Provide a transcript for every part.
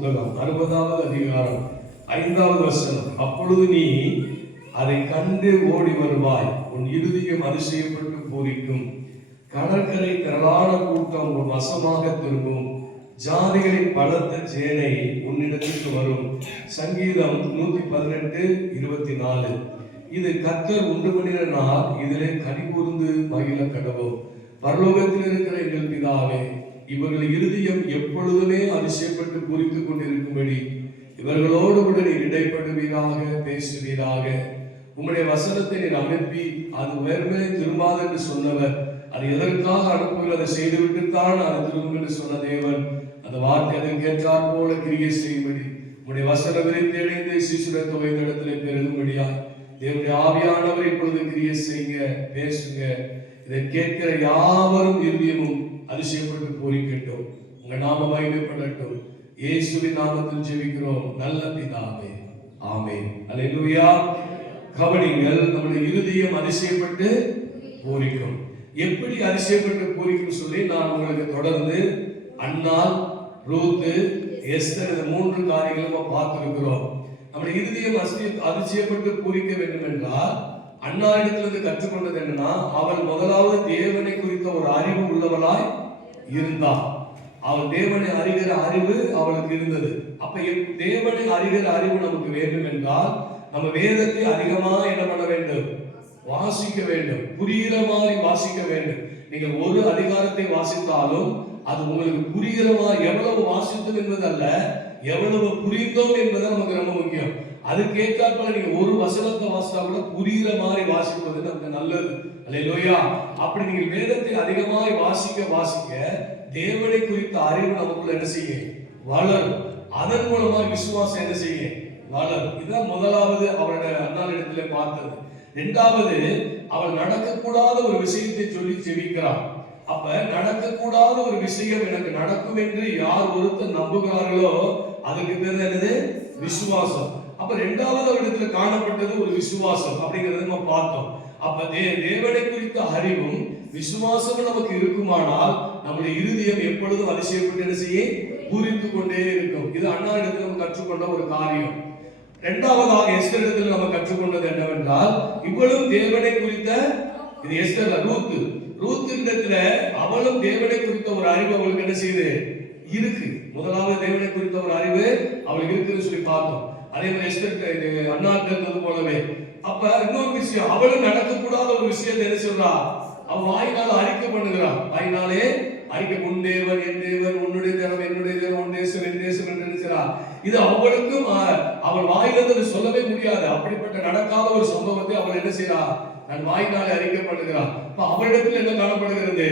புத்தகம் 60வது அதிகாரம் 5வது வசனம். அப்பொழுது நீ அதை கண்டு ஓடி வருவாய், உன் இருதயம் அதிசயப்பட்டு பூரிக்கும். கடற்கரை திரளான கூட்டம் உன் வசமாக திரும்பும். ஜாதிகளின் பலத்த சேனை உன்னிடத்திற்கு வரும். சங்கீதம் 118:24. இது கர்த்தர் உண்டு பண்ணின நாள், இதிலே கனிகூர்ந்து மகிழ கடவோம். பரலோகத்தில் இருக்கிற எங்கள் பிதாவே, இவர்கள் இருதயம் எப்பொழுதுமே அதிசயப்பட்டு பூரித்துக் கொண்டிருக்கும்படி இவர்களோடு கூட நீர் இடைப்படுவீராக, பேசுவீராக. உம்முடைய வசனத்தை நீர் அனுப்பி அது வேறுமே திரும்பாது என்று சொன்னவர், அது எதற்காக அனுப்புகிற அதை செய்துவிட்டுத்தான் அது திரும்பும் என்று சொன்ன தேவன், அந்த வார்த்தை அதற்கு ஏற்றாற் போல கிரியை செய்யும்படி உம்முடைய வசன விரைந்தடைந்த சிசுர தொகை இடத்திலே பெருகும்படியா தேவனுடைய ஆவியானவர் இப்பொழுது கிரியை செய்யுங்க, பேசுங்க. இதை கேட்கிற யாவரும் இருதயமும் அதிசயப்பட்டு பூரிக்கட்டும். உங்க நாம மகிமைப்படட்டும். இயேசுவின் நாமத்தில் ஜெபிக்கிறோம் நல்ல பிதாவே, ஆமென். அல்லேலூயா. கவனிங்கள், நம்முடைய இருதயம் அதிசயப்பட்டு பூரிக்கும். எப்படி அதிசயப்பட்டு பூரிக்கும் சொல்லி நான் உங்களுக்கு தொடர்ந்து அன்னாள், ரூத்து, எஸ்தர், இந்த 3 காரியங்களும் பார்த்திருக்கிறோம். நம்முடைய இருதயம் அதிசயப்பட்டு பூரிக்க வேண்டும் என்றால் அன்னாரிடத்திலிருந்து கற்றுக்கொண்டது என்னன்னா, அவள் முதலாவது தேவனை குறித்த ஒரு அறிவு உள்ளவளாய் இருந்தாள். அவள் தேவனை அறிகிற அறிவு அவளுக்கு இருந்தது. அப்ப தேவனை அறிகிற அறிவு நமக்கு வேண்டும் என்றால் நம்ம வேதத்தை அதிகமா என்ன பண்ண வேண்டும்? வாசிக்க வேண்டும். புரிகிற மாதிரி வாசிக்க வேண்டும். நீங்கள் ஒரு அதிகாரத்தை வாசித்தாலும் அது உங்களுக்கு புரிகிற மாதிரி, எவ்வளவு வாசித்தோம் என்பது அல்ல, எவ்வளவு புரிந்தோம் என்பது நமக்கு ரொம்ப முக்கியம். அதுக்கேற்றாற்போல நீங்க ஒரு வசனத்தை வாசித்தா கூட புரிகிற மாதிரி வாசிப்பது நமக்கு நல்லது. அல்லேலூயா. அப்படி நீங்கள் வேதத்தை அதிகமாக வாசிக்க வாசிக்க தேவனை குறித்த அறிவு நமக்குள்ள என்ன செய்ய வளரும். அதன் மூலமா விசுவாசம் என்ன செய்ய வளரும். இதுதான் முதலாவது அவருடைய அன்னாளிடத்திலே பார்த்தது. 2வது, அவள் நடக்கக்கூடாத ஒரு விஷயத்தை சொல்லி செவிக்கிறாள். அப்ப நடக்கக்கூடாத ஒரு விஷயம் எனக்கு நடக்கும் என்று யார் ஒருத்தர் நம்புகிறார்களோ அதுக்கு பேர் என்னது? விசுவாசம். அப்ப 2வது அவரிடத்துல காணப்பட்டது ஒரு விசுவாசம் அப்படிங்கறத நம்ம பார்த்தோம். அப்ப தேவனை குறித்த அறிவும் விசுவாசமும் நமக்கு இருக்குமானால் நம்முடைய இருதயம் எப்பொழுதும் அதிசயப்பட்டு என்ன செய்ய பூரித்து கொண்டே இருக்கும். இது அன்னாரிடத்தில் நம்ம கற்றுக்கொண்ட ஒரு காரியம். 2வதாக எஸ்தர் இடத்தில் நம்ம கற்றுக்கொண்டது என்னவென்றால், இவளும் தேவனை குறித்த, இது எஸ்தர்ல ரூத் இடத்துல அவளும் தேவனை குறித்த ஒரு அறிவு அவளுக்கு என்ன செய்யுது இருக்கு. முதலாவது தேவனை குறித்த ஒரு அறிவு அவளுக்கு இருக்குன்னு சொல்லி பார்த்தோம். அதே மாதிரி எஸ்தர் அன்னாட்ட இருந்தது போலவே. அப்ப இன்னொரு விஷயம், அவளும் நடக்கக்கூடாத ஒரு விஷயத்தை என்ன சொல்றா? அவன் வாயினால அறிக்கை பண்ணுகிறான். வாயினாலே அறிக்கை, உன் தேவன் என் தேவன், உன்னுடைய தேவன் என்னுடைய தேவன், உன் தேசம் என் தேசம் என்று நினைக்கிறா. இது அவளுக்கும் அவள் வாயிலிருந்து சொல்லவே முடியாது. அப்படிப்பட்ட நடக்காத ஒரு சம்பவத்தை அவள் என்ன செய்யறா? தன் வாயினாலே அறிக்கை பண்ணுகிறான். அப்ப அவளிடத்தில் என்ன காணப்படுகிறது?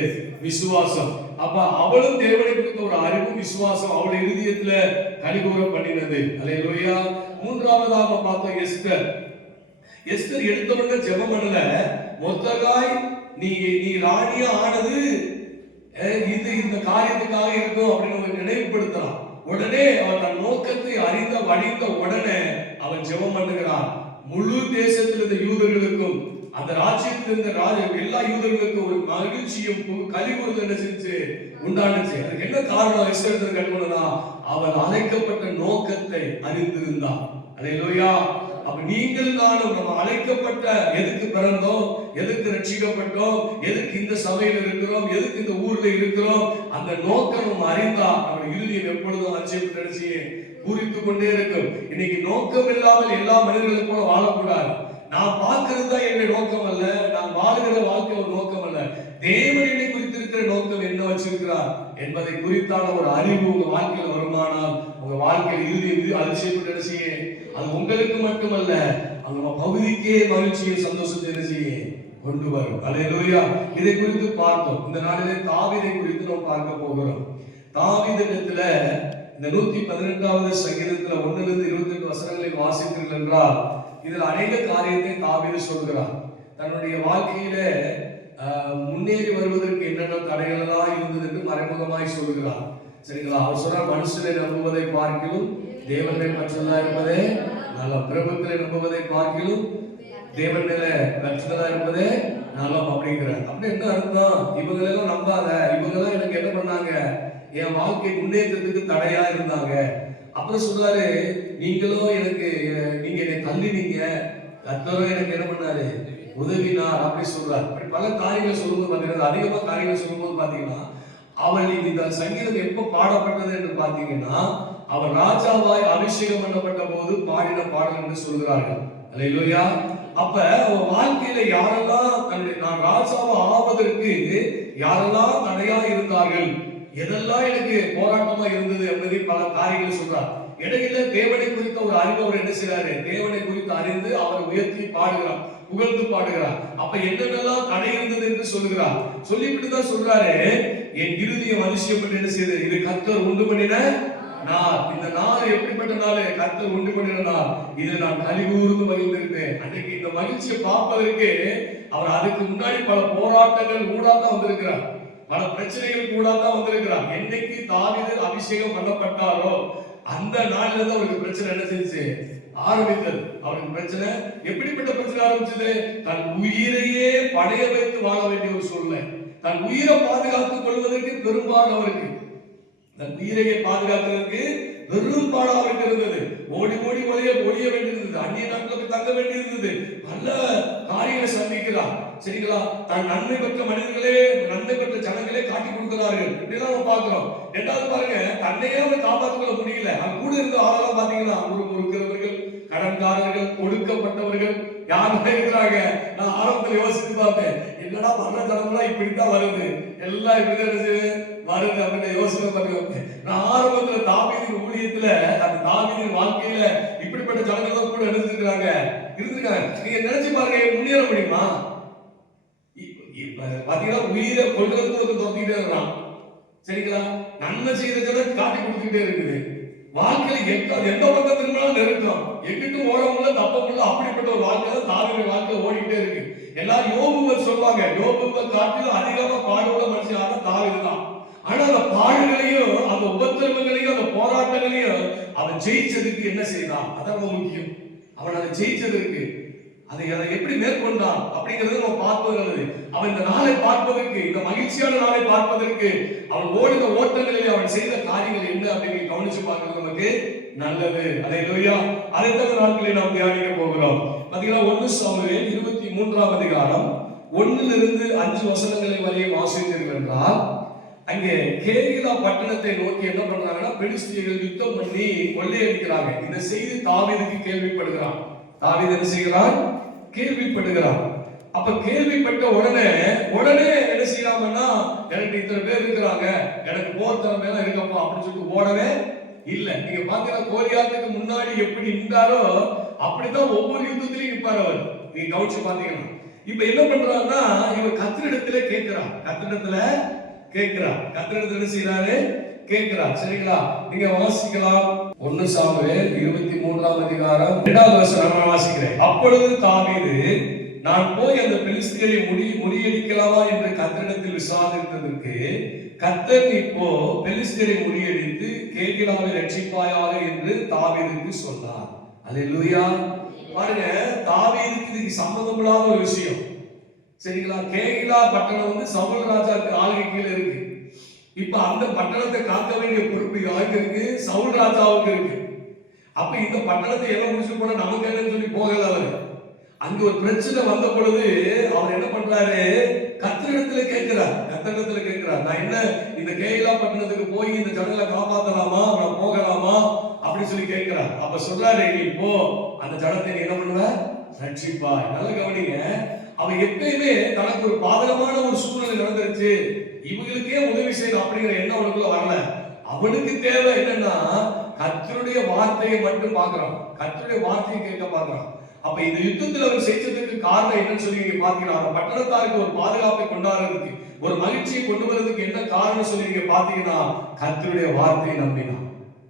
விசுவாசம். அப்ப அவளும் தேவனை குறித்த ஒரு அறிவும் விசுவாசம் அவளுடைய இருதயத்துல கனிகூர பண்ணினது. அல்லேலூயா. 3வதாக பார்த்தோம் எஸ்தர். எஸ்தர் எடுத்தவங்க ஜெபம் பண்ணல. மொர்தெகாய் நீ ராணியா ஆனது இது இந்த காரியத்துக்காக இருக்கும் அப்படின்னு நினைவுபடுத்தலாம். உடனே அவன் தன் நோக்கத்தை வடிந்த உடனே அவன் ஜெபம் பண்ணுகிறான். முழு தேசத்தில் இருந்த யூதர்களுக்கும் அந்த ராஜ்யத்தில் இருந்த எல்லா யூதர்களுக்கும் ஒரு மகிழ்ச்சியும் கலிகூறுதல் என்ன செஞ்சு உண்டானுச்சு. அதுக்கு என்ன காரணம்? எஸ்தர் கண்ணுனா அவள் அழைக்கப்பட்ட நோக்கத்தை அறிந்திருந்தான். அல்லேலூயா. அப்ப நீங்கள் நானும் நம்ம அழைக்கப்பட்ட, எதுக்கு பிறந்தோம், எதுக்கு ரட்சிக்கப்பட்டோம், எதுக்கு இந்த சபையில் இருக்கிறோம், எதுக்கு இந்த ஊர்ல இருக்கிறோம், அந்த நோக்கம் நம்ம அறிந்தா நம்ம இருதயம் எப்பொழுதும் அதிசயப்பட்டு பூரித்து கொண்டே இருக்கும். இன்னைக்கு நோக்கம் இல்லாமல் எல்லா மனிதர்களும் போல வாழக்கூடாது. நான் பார்க்கிறது தான் என்னுடைய நோக்கம் அல்ல, நான் வாழ்கிற வாழ்க்கை ஒரு நோக்கம் அல்ல. தேவனை குறித்திருக்கிற நோக்கம் என்ன வச்சிருக்கிறார் என்பதை குறித்தான ஒரு அறிவு உங்க வாழ்க்கையில் வருமானால் உங்க வாழ்க்கையில் இறுதி அதிசயப்பட்டு என்ன செய்ய, அது உங்களுக்கு மட்டுமல்ல அந்த பகுதிக்கே மகிழ்ச்சியும் சந்தோஷத்தை என்ன செய்ய கொண்டு வரும். அல்லேலூயா. இதை குறித்து பார்த்தோம். இந்த நாளிலே தாவீதை குறித்து நாம் பார்க்க போகிறோம். தாவீதிடத்துல இந்த 118வது சங்கீதத்துல 1-28 வசனங்களை வாசித்தீர்கள் என்றால் இதில் அநேக காரியத்தை தாவீது சொல்கிறார். தன்னுடைய வாழ்க்கையில முன்னேறி வருவதற்கு என்னென்ன தடைகள் எல்லாம் இருந்தது என்று மறைமுகமாய் சொல்கிறார். சரிங்களா? அவர் சொன்னார், மனுஷனை நம்புவதை பார்க்கிலும் தேவனை பற்றுதலா இருப்பதே நல்ல, பிரபுக்களை நம்புவதை பார்க்கிலும் தேவன் பற்றுதலா இருப்பதே நலம் அப்படிங்கிறார். அப்படி என்ன அர்த்தம்? இவங்களெல்லாம் நம்பாத, இவங்கெல்லாம் எனக்கு என்ன பண்ணாங்க, என் வாழ்க்கை முன்னேற்றத்துக்கு தடையா இருந்தாங்க. அப்புறம் சொல்றாரு, நீங்களும் எனக்கு நீங்க என்னை தள்ளினீங்க, கர்த்தரும் எனக்கு என்ன பண்ணாரு, உதவினார் அப்படி சொல்றாரு. அப்படி பல காரியங்களை சொல்லும்போது பாத்தீங்கன்னா, அதிகமா காரியங்களை சொல்லும்போது பாத்தீங்கன்னா, அவள் இந்த சங்கீதம் எப்ப பாடப்பட்டது என்று பாத்தீங்கன்னா, அவர் ராஜாவாய் அபிஷேகம் பண்ணப்பட்ட போது பாடின பாடல் என்று சொல்கிறார்கள். அல்லேலூயா. அப்ப அவன் வாழ்க்கையில யாரெல்லாம் நான் ராஜாவா ஆவதற்கு யாரெல்லாம் தடையா இருந்தார்கள், எதெல்லாம் எனக்கு போராட்டமா இருந்தது என்பதை பல காரியங்களை சொல்றார். இடையில தேவனை குறித்த ஒரு அறிவு அவர் என்ன செய்யறாரு, தேவனை குறித்து அறிந்து அவர் உயர்த்தி பாடுகிறார், புகழ்ந்து பாடுகிறார். அப்ப என்னென்னலாம் தடை இருந்தது என்று சொல்லுகிறார். சொல்லிவிட்டு தான் சொல்றாரு, என் இருதயம் அதிசயப்பட்டு என்ன செய்யுது, இது கர்த்தர் உண்டு பண்ணின நாள். இந்த நாள் எப்படிப்பட்ட நாள், கர்த்தர் உண்டு பண்ணின நாள். இதில் நான் கலிகூர்ந்து மகிழ்ந்திருப்பேன். அன்றைக்கு இந்த மகிழ்ச்சியை பார்ப்பதற்கு அவர் அதுக்கு முன்னாடி பல போராட்டங்கள் ஊடாதான் வந்திருக்கிறார், பல பிரச்சனைகள் கூட தான் வந்திருக்கிறார். என்னைக்கு தாவீது அபிஷேகம் பண்ணப்பட்டாரோ அந்த நாள்ல இருந்து அவருக்கு பிரச்சனை என்ன செஞ்சு ஆரம்பித்தது. அவருக்கு பிரச்சனை எப்படிப்பட்ட பிரச்சனை ஆரம்பிச்சது, தன் உயிரையே படைய வைத்து வாழ வேண்டிய ஒரு சூழ்நிலை. தன் உயிரை பாதுகாத்துக் கொள்வதற்கு பெரும்பாடு அவருக்கு, தன் உயிரையே பாதுகாக்கிறதுக்கு பெரும்பாடு அவருக்கு இருந்தது. ஓடி ஓடி ஒழிய வேண்டியிருந்தது, அந்நிய நாட்களுக்கு தங்க வேண்டியிருந்தது, பல காரியங்களை சந்திக்கிறார். சரிங்களா, தன் நன்மை பெற்ற மனிதர்களே, நன்மை பெற்ற ஜனங்களே காட்டி கொடுக்கிறார்கள். இப்படிதான் நம்ம பார்க்கிறோம். ரெண்டாவது பாருங்க, தன்னையே அவர் காப்பாற்றிக் கொள்ள முடியல. அவன் கூட இருந்த ஆளெல்லாம் பாத்தீங்கன்னா இருக்கிறவர்கள், கடன்காரர்கள், ஒடுக்கப்பட்டவர்கள் யாருமே இருக்கிறாங்க. நான் ஆரம்பத்தில் யோசித்து பார்த்தேன், என்னடா வர்ற ஜனம்லாம் இப்படித்தான் வருது, எல்லாம் இப்படிதான் வருது அப்படின்னு யோசனை பண்ணுவேன். நான் ஆரம்பத்துல தாவீதின் ஊழியத்துல, அந்த தாவீதின் வாழ்க்கையில இப்படிப்பட்ட ஜனங்கள் கூட இருந்திருக்காங்க. நீங்க நினைச்சு பாருங்க, முன்னேற முடியுமா? பாத்தீங்கன்னா உயிரை கொள்றதுக்கு தோத்திக்கிட்டே இருக்கிறான். சரிங்களா, நன்மை செய்யறத காட்டி கொடுத்துக்கிட்டே இருக்குது. வாழ்க்கையில எந்த பக்கம் திரும்பினாலும் நெருக்கம், எங்கிட்டும் ஓட முடியல, தப்ப முடியல. அப்படிப்பட்ட ஒரு வாழ்க்கை தான் தாவீதின் வாழ்க்கையில ஓடிக்கிட்டே இருக்கு. எல்லாரும் யோபுவை சொல்லுவாங்க, யோபுவை காட்டிலும் அதிகமா பாடுள்ள மனுஷன் தாவீது தான். ஆனா அந்த பாடுகளையும், அந்த உபத்திரவங்களையும், அந்த போராட்டங்களையும் அவன் ஜெயிச்சதுக்கு என்ன செய்தான், அதான் முக்கியம். அவன் அதை ஜெயிச்சதற்கு அதை எப்படி மேற்கொண்டான் அப்படிங்கறத நம்ம பார்ப்பது நல்லது. அவன் இந்த நாளை பார்ப்பதற்கு, இந்த மகிழ்ச்சியான நாளை பார்ப்பதற்கு, அவன் ஓடின ஓட்டங்களிலே அவன் செய்த காரியங்கள் என்ன அப்படின்னு கவனிச்சு பார்க்கிறது நமக்கு நல்லது. அல்லேலூயா. அதைத்தான் நாட்களை நாம் தியானிக்க போகிறோம். பாத்தீங்கன்னா 1 சாமுவேல் 23ஆம் அதிகாரம் 1 - 5 வசனங்களை வரையும் வாசித்தீர்கள் என்றால், அங்கே கேகிலா பட்டணத்தை நோக்கி என்ன பண்றாங்கன்னா, பெலிஸ்தியர்கள் யுத்தம் பண்ணி கொள்ளையடிக்கிறாங்க. இந்த செய்தி தாவீதுக்கு கேள்விப்படுகிறான். தாவீது என்ன செய்கிறான், கேள்விப்படுகிறான். அப்ப கேள்விப்பட்ட உடனே என்ன செய்யலாம்னா, எனக்கு இத்தனை பேர் இருக்கிறாங்க, எனக்கு போர் திறமை எல்லாம் இருக்கப்பா அப்படின்னு சொல்லிட்டு ஓடவே இல்ல. நீங்க பாத்தீங்கன்னா கோலியாத்துக்கு முன்னாடி எப்படி நின்றாரோ அப்படித்தான் ஒவ்வொரு யுத்தத்திலையும் நிற்பார் அவர். நீங்க கவனிச்சு பாத்தீங்கன்னா, இப்ப என்ன பண்றாருன்னா, இவர் கர்த்தரிடத்திலே கேட்கிறார், கர்த்தரிடத்துல என்ன செய்யறாரு, கேட்கிறார். சரிங்களா, நீங்க வாசிக்கலாம். 1 சாமுவேல் 23ஆம் அதிகாரம் 2வது வசனம் நான் வாசிக்கிறேன். அப்பொழுது தாவீது, நான் போய் அந்த பெலிஸ்தியரை முறியடிக்கலாமா என்று கர்த்தரிடத்தில் விசாரித்ததற்கு, கர்த்தர் இப்போ பெலிஸ்தியரை முறியடித்து கேகிலாவை ரட்சிப்பாயாக என்று தாவீதுக்கு சொன்னார். அல்லேலூயா. பாருங்க, தாவீதுக்கு இதுக்கு சம்பந்தமில்லாத ஒரு விஷயம். சரிங்களா, கேகிலா பட்டணம் சவுல் ராஜாவுக்கு ஆளுகை கீழே இருக்கு. இப்ப அந்த பட்டணத்தை காக்க வேண்டிய பொறுப்பு யாருக்கு இருக்கு, சவுல் ராஜாவுக்கு இருக்கு. அப்ப இந்த பட்டணத்தை எல்லாம் முடிச்சு போனா நமக்கு என்னன்னு சொல்லி போகல. அவர் அங்க ஒரு பிரச்சனை வந்த பொழுது அவர் என்ன பண்றாரு, கர்த்தரிடத்துல கேட்கிறார். நான் என்ன இந்த கேகிலா பட்டணத்துக்கு போய் இந்த ஜனங்களை காப்பாத்தலாமா, நான் போகலாமா அப்படின்னு சொல்லி கேட்கிறார். அப்ப சொல்றாரு, நீ போ, அந்த ஜனத்தை நீ என்ன பண்ணுவ, ரட்சிப்பாய். நல்ல கவனிங்க, அவன் எப்பயுமே தனக்கு ஒரு பாதகமான ஒரு சூழ்நிலை நடந்துருச்சு, இவங்களுக்கே உதவி செய்யணும் அப்படிங்கிற எண்ணம் அவனுக்குள்ள வரல. அவனுக்கு தேவை என்னன்னா, கர்த்தருடைய வார்த்தையை மட்டும் பார்க்கிறான், கர்த்தருடைய வார்த்தையை கேட்க பார்க்கிறான். அப்ப இந்த யுத்தத்தில் அவர் செய்ததற்கு காரணம் என்னன்னு சொல்லி நீங்க பாத்தீங்கன்னா, அந்த பட்டணத்தாருக்கு ஒரு பாதுகாப்பை கொண்டாடுறதுக்கு, ஒரு மகிழ்ச்சியை கொண்டு வரதுக்கு என்ன காரணம் சொல்லி நீங்க பாத்தீங்கன்னா, கர்த்தருடைய வார்த்தையை நம்பினான்,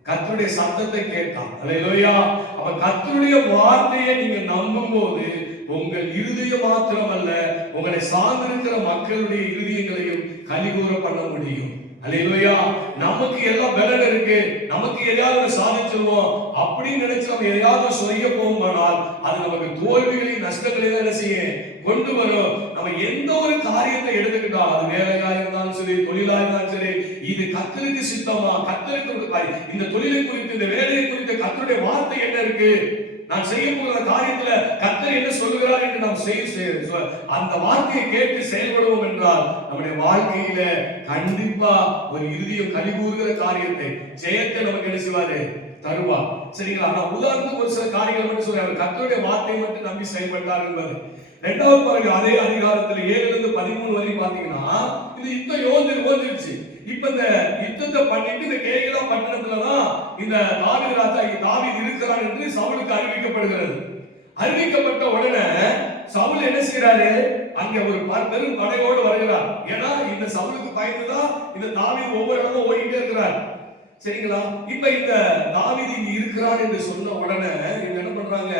கர்த்தருடைய சத்தத்தை கேட்டான். அல்லேலூயா. அப்ப கர்த்தருடைய வார்த்தையை நீங்க நம்பும் போது உங்கள் இருதயம் மாத்திரமல்ல, உங்களை சார்ந்திருக்கிற மக்களுடைய இருதயங்களையும் கலிகூற பண்ண முடியும். அல்லேலூயா. நமக்கு எல்லாம் பலன் இருக்கு, நமக்கு எதையாவது சாதிச்சிருவோம் அப்படின்னு நினைச்சு நம்ம எதையாவது செய்ய போகுமானால் அது நமக்கு தோல்விகளையும் நஷ்டங்களையும் என்ன செய்ய கொண்டு வரும். நம்ம எந்த ஒரு காரியத்தை எடுத்துக்கிட்டோம், அது வேலையா இருந்தாலும் சரி, தொழிலா இருந்தாலும் சரி, இது கர்த்தருக்கு சித்தமா, கர்த்தருக்கு இந்த தொழிலை குறித்து, இந்த வேலையை கர்த்தருடைய வார்த்தை என்ன இருக்கு, நான் செய்ய போகிற காரியத்துல கர்த்தர் என்ன சொல்லுகிறார் என்று நாம் அந்த வார்த்தையை கேட்டு செயல்படுவோம் என்றால் நம்முடைய வாழ்க்கையில கண்டிப்பா ஒரு இருதயம் கலிகூறுகிற காரியத்தை, ஜெயத்தை நமக்கு என்ன செய்வாரு, தருவார். சரிங்களா? நான் உதாரணத்துக்கு ஒரு சில காரியங்கள் மட்டும் சொல்றேன். கர்த்தருடைய வார்த்தையை மட்டும் நம்பி செயல்பட்டார் என்பது. இரண்டாவது பாருங்க, அதே அதிகாரத்துல 7-13 வரை பாத்தீங்கன்னா இது யுத்தம் யோசிச்சு இப்ப இந்த யுத்தத்தை பண்ணிட்டு இந்த கேகிலா பட்டணத்துலதான் இந்த தாவீது ராஜா தாவீது இருக்கிறான் என்று சவுலுக்கு அறிவிக்கப்படுகிறது. அறிவிக்கப்பட்ட உடனே சவுல் என்ன செய்யறாரு, அங்க ஒரு பெரும் படையோடு வருகிறார். ஏன்னா இந்த சவுலுக்கு பயந்துதான் இந்த தாவீது ஒவ்வொரு இடமும் ஓடிட்டே இருக்கிறார். சரிங்களா? இப்ப இந்த தாவீது இங்க இருக்கிறான் என்று சொன்ன உடனே இவங்க என்ன பண்றாங்க,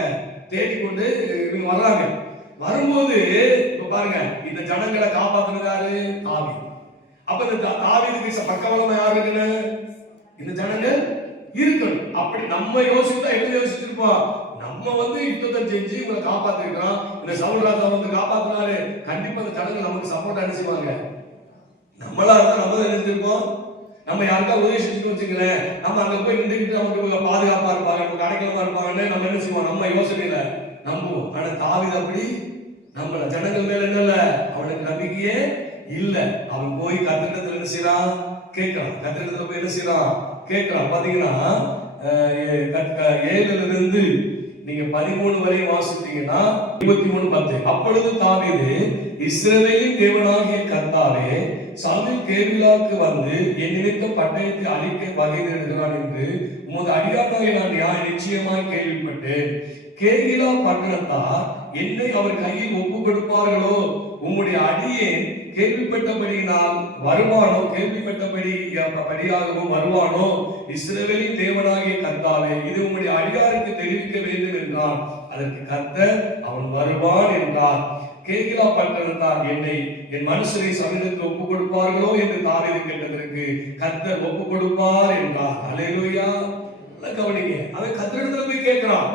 தேடிக்கொண்டு இவங்க வர்றாங்க. வரும்போது இப்ப பாருங்க, இந்த ஜனங்களை காப்பாத்துனாரு தாவீது. அப்ப இந்த தாவீதுக்கு பக்கபலமா யார் இருக்குன்னு இந்த ஜனங்கள் இருக்கணும். அப்படி நம்ம யோசிச்சா எப்படி யோசிச்சிருப்போம், நம்ம யுத்தத்தை செஞ்சு இவங்களை காப்பாத்திருக்கிறோம், இந்த சவுல் ராஜா காப்பாத்தினாரு, கண்டிப்பா இந்த ஜனங்கள் நமக்கு சப்போர்ட் அனுப்பிச்சுவாங்க. நம்மளா இருந்தா நம்ம தான் நினைச்சிருப்போம், நம்ம யாருக்கா உதவி செஞ்சுட்டு வச்சுக்கிறேன், நம்ம அங்க போய் நின்றுக்கிட்டு நமக்கு பாதுகாப்பா இருப்பாங்க, நமக்கு அடைக்கலமா இருப்பாங்கன்னு நம்ம என்ன செய்வோம், நம்ம யோசனையில நம்புவோம். ஆனா தாவீது அப்படி நம்மள ஜனங்கள் மேல என்ன இல்ல, அவனுக்கு நம்பிக்கையே இல்ல. அவன் போய் கர்த்தரிடத்துல என்ன செய்யறான், கேட்கறான். கர்த்தரிடத்துல போய் என்ன செய்யறான், கேட்கறான். பாத்தீங்கன்னா 7 நீங்க 13 வரை வாசித்தீங்கன்னா 23:10. அப்பொழுது தாவீது, இஸ்ரவேலின் தேவனாகிய கர்த்தாவே, சவுல் கேகிலாவுக்கு வந்து என் நிமித்தம் பட்டயத்தை அழிக்க வகை தேடுகிறான் என்று உமது அடியானாகிய நான் நிச்சயமாய் கேள்விப்பட்டேன். கேகிலா பட்டணத்தார் என்னை அவர் கையில் ஒப்பு கொடுப்பார்களோ, உம்முடைய அடியேன் கேள்விப்பட்டபடியினால் வருவானோ, கேள்விப்பட்டபடியாகவும் வருவானோ, இஸ்ரவேலின் தேவனாகிய கர்த்தாவே, இது உம்முடைய அடியாருக்கு தெரிவிக்க வேண்டும் என்றான். அதற்கு கர்த்தர், அவன் வருவான் என்றார். கேகிலா பட்டணத்தார் என்னை என் மனுஷரை சமீபத்தில் ஒப்புக் கொடுப்பார்களோ என்று தாவீது கேட்டதற்கு கர்த்தர் ஒப்புக் கொடுப்பார் என்றார். அல்லேலூயா. கவனிங்க, அவன் கர்த்தரிடத்துல போய் கேட்கிறான்,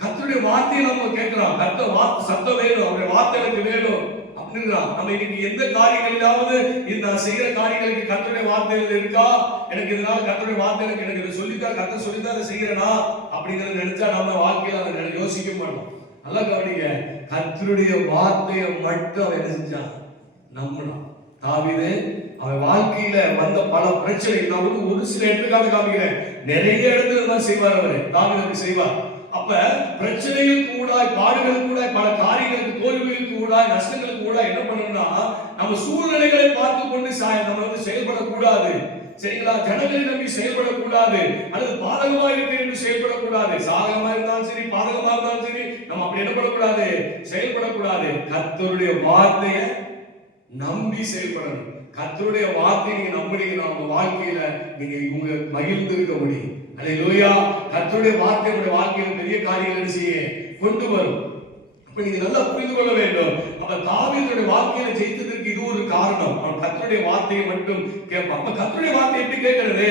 கர்த்தருடைய வார்த்தையை நம்ம கேட்கிறோம். கர்த்தர் வார்த்தை சத்தம் வேணும், அவருடைய வார்த்தை எனக்கு வேணும் அப்படின்னா நம்ம இன்னைக்கு எந்த காரியங்களிலாவது இந்த செய்யற காரியங்களுக்கு கர்த்தருடைய வார்த்தைகள் இருக்கா, எனக்கு இதனால கர்த்தருடைய வார்த்தை எனக்கு இதை சொல்லித்தா, கர்த்தர் சொல்லித்தா அதை செய்யறனா அப்படிங்கறத நினைச்சா நம்ம வாழ்க்கையில அதை யோசிக்க மாட்டோம். நல்லா கவனிங்க, கர்த்தருடைய வார்த்தையை மட்டும் அவன் என்ன செஞ்சான், நம்பினான். தாவீது அவன் வாழ்க்கையில வந்த பல பிரச்சனை, நான் ஒரு சில எடுத்துக்காட்டு காமிக்கிறேன், நிறைய இடத்துல தான் செய்வார் அவரு. தாவீது செய்வார். அப்ப பிரச்சனைகள் கூட, பாடுகள் கூட, பல காரியங்களுக்கு, தோல்விகளுக்கு கூட, நஷ்டங்களுக்கு கூட என்ன பண்ணணும்னா நம்ம சூழ்நிலைகளை பார்த்து கொண்டு நம்ம செயல்படக்கூடாது. சரிங்களா? ஜனங்களை நம்பி செயல்படக்கூடாது, அல்லது பாதகமா இருக்கு என்று செயல்படக்கூடாது. சாதகமா இருந்தாலும் சரி, பாதகமா இருந்தாலும் சரி, நம்ம அப்படி என்ன பண்ணக்கூடாது, செயல்படக்கூடாது. கர்த்தருடைய வார்த்தையை நம்பி செயல்படணும். கர்த்தருடைய வார்த்தையை நீங்க நம்புறீங்கன்னா உங்க வாழ்க்கையில நீங்க உங்க மகிழ்ந்து இருக்க முடியும். அல்லேலூயா. கர்த்தருடைய வார்த்தை உங்களுடைய வாழ்க்கையில பெரிய காரியங்களை செய்ய கொண்டு வரும். அப்ப நீங்க நல்லா புரிந்து கொள்ள வேண்டும். அப்ப தாவீதுடைய வாழ்க்கையில ஜெயித்ததற்கு இது ஒரு காரணம். அவன் கர்த்தருடைய வார்த்தையை மட்டும் கேட்பான். அப்ப கர்த்தருடைய வார்த்தை எப்படி கேட்கிறது,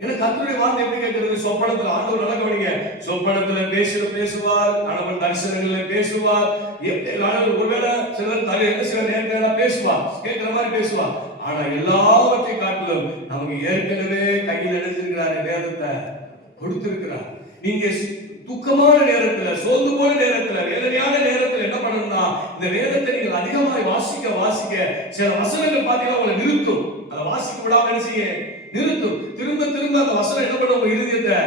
ஏன்னா கர்த்தருடைய வார்த்தை எப்படி கேட்கிறது, சொப்பனத்துல ஆண்டவர் நல்லா கவனிங்க, சொப்பனத்துல பேசுவார், கணவன் தரிசனங்களில் பேசுவார், ஒருவேளை சிலர் சில நேரத்தில் பேசுவார், கேட்கிற மாதிரி பேசுவார். ஆனா எல்லாவற்றையும் காட்டிலும் நமக்கு ஏற்கனவே கையில் எடுத்திருக்கிறார், வேதத்தை கொடுத்திருக்கிறார். நீங்க துக்கமான நேரத்துல, சோர்ந்து போன நேரத்துல, வேதனையான நேரத்துல என்ன பண்ணணும்னா இந்த வேதத்தை நீங்கள் அதிகமாக வாசிக்க சில வசனங்கள் பாத்தீங்கன்னா உங்களை நிறுத்தும். அதை வாசிக்க விடாம என்ன செய்ய நிறுத்தும். திரும்ப அந்த வசனம் என்ன பண்ணும், உங்க இருதயத்தை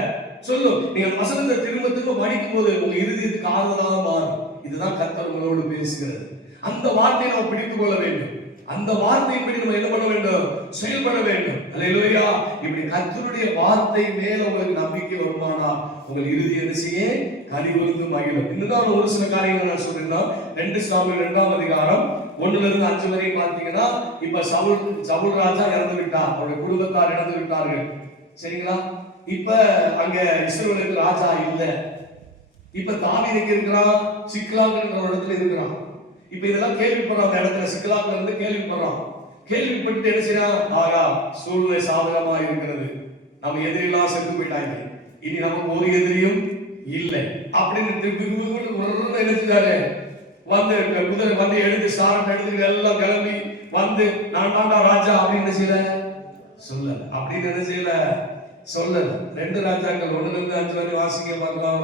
சொல்லும். நீங்க வசனத்தை திரும்ப படிக்கும் போது உங்க இருதயத்துக்கு ஆறுதலாக மாறும். இதுதான் கர்த்தர் உங்களோடு பேசுகிறது. அந்த வார்த்தையை நாம் பிடித்துக் கொள்ள வேண்டும். அந்த வார்த்தையின்படி நம்ம என்ன பண்ண வேண்டும், செயல்பட வேண்டும். அல்லேலூயா. இப்படி கர்த்தருடைய வார்த்தை மேல உங்களுக்கு நம்பிக்கை வருமானா உங்கள் இறுதி என்ன கலிகூர்ந்து மகிழும். இன்னும் ஒரு சில காரியங்கள் நான் சொல்லிருந்தோம். 2 சாமுவேல் 2ஆம் அதிகாரம் 1-5 வரை பார்த்தீங்கன்னா, இப்ப சவுல் ராஜா இறந்து விட்டார், அவருடைய குடும்பத்தார் இறந்து விட்டார்கள். சரிங்களா? இப்ப அங்க இஸ்ரவேலுக்கு ராஜா இல்ல. இப்ப தாவீது எங்க இருக்கிறான், சிக்லாக்ங்கிற ஒரு இடத்துல இருக்கிறான். இப்ப இதெல்லாம் கேள்விப்படுறோம், அந்த இடத்துல சிக்கலாக்ல இருந்து கேள்விப்படுறோம். கேள்விப்பட்டு என்ன செய்யறான், ஆகா சூழ்நிலை சாதகமா இருக்கிறது, நம்ம எதிரிலாம் செத்து போயிட்டாங்க, இனி நமக்கு ஒரு எதிரியும் இல்லை அப்படின்னு என்ன செஞ்சாரு, குதிரை வந்து எடுத்து சாரம் எடுத்துக்கிட்டு எல்லாம் கிளம்பி வந்து நான் தாண்டா ராஜா அப்படின்னு செய்யல சொல்லல. அப்படின்னு என்ன செய்யல சொல்லல. 2 ராஜாக்கள் 1-5 வரை வாசிக்க பார்க்கலாம்.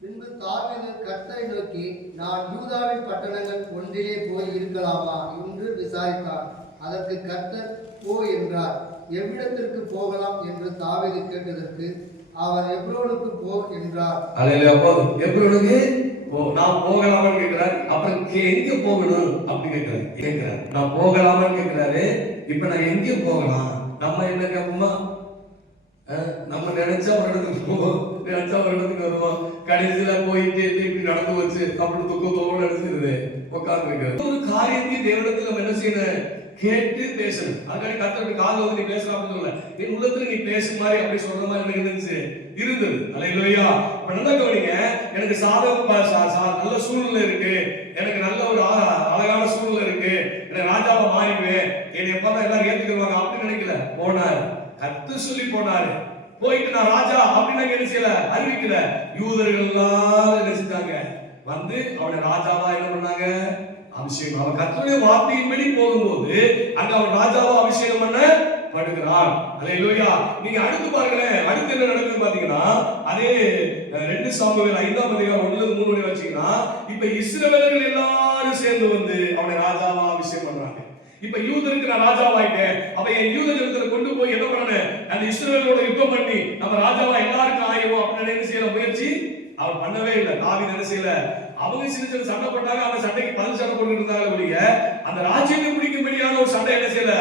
பின்பு தாவீது கர்த்தரை நோக்கி, நான் யூதாவின் பட்டணங்கள் ஒன்றிலே போய் இருக்கலாமா என்று விசாரித்தார். அதற்கு கர்த்தர் போ என்றார். எவ்விடத்திற்கு போகலாம் என்று தாவீது கேட்டதற்கு அவர் எப்ரோனுக்கு போ என்றார். அல்லேலூயா. எப்ரோனுக்கு போ. நான் போகலாமான்னு கேட்கிறார். அப்புறம் எங்க போகணும் அப்படி கேட்கிறார். நான் போகலாமான்னு கேட்கிறாரு. இப்ப நான் எங்க போகலாம்? நம்ம என்ன கேட்போமா? நம்ம நினைச்சா ஒரு இடத்துக்கு போவோம், நினைச்சா ஒரு இடத்துக்கு வருவோம். கடைசியில போயிட்டு இப்படி நடந்து வச்சு அப்படி துக்கத்தோடு நினைச்சிருது உட்கார்ந்து இருக்கிறது. ஒரு காரியத்தையும் தேவனிடத்துல நம்ம என்ன செய்யணும்? கேட்டு பேசணும். அதுக்காக கர்த்தருடைய காதுல வந்து நீ பேசலாம் அப்படின்னு சொல்லல, என் உள்ளத்துல நீ பேசும் மாதிரி அப்படி சொல்ற மாதிரி எனக்கு இருந்துச்சு இருந்தது. அல்லேலூயா. இப்ப நல்லா கவனிங்க. எனக்கு நல்ல சூழ்நிலை இருக்கு, எனக்கு நல்ல ஒரு அழகான சூழ்நிலை இருக்கு, எனக்கு ராஜாவா மாறிடுவேன், என்னை எப்பதான் எல்லாரும் ஏத்துக்குவாங்க அப்படின்னு நினைக்கல. போனாரு, கர்த்தர் சொல்லி போனாரு. போயிட்டு நான் ராஜா அப்படின்னு என்ன செய்யல, அறிவிக்கல. யூதர்கள் எல்லாரும் என்ன செஞ்சாங்க? வந்து அவனை ராஜாவா என்ன பண்ணாங்க? அபிஷேகம். அவன் கர்த்தருடைய வார்த்தையின்படி போகும்போது அங்க அவன் ராஜாவா அபிஷேகம் பண்ணப்படுகிறான். அல்லேலூயா. நீங்க அடுத்து பாருங்களேன், அடுத்து என்ன நடக்குது பாத்தீங்கன்னா, அதே 2 சாமுவேல் 5ஆம் அதிகாரம் 1-3 வரை வச்சீங்கன்னா, இப்ப இஸ்ரவேலர்கள் எல்லாரும் சேர்ந்து வந்து அவனை ராஜாவா அபிஷேகம் பண்றாங்க. இப்ப யூதருக்கு நான் ராஜாவாயிட்டேன், அப்ப என் யூத ஜனங்களை கொண்டு போய் என்ன பண்ணணும்? அந்த இஸ்ரவேலோட யுத்தம் பண்ணி நம்ம ராஜாவா எல்லாருக்கும் ஆயிரும் அப்படின்னு என்ன செய்யல முயற்சி அவர் பண்ணவே இல்லை. தாவீது என்ன செய்யல? அவங்க சின்ன சண்டை போட்டாங்க, அந்த சண்டைக்கு பதில் சண்டை போட்டு இருந்தாங்க ஒழிய அந்த ராஜ்யத்தை பிடிக்கும்படியான ஒரு சண்டை என்ன செய்யல,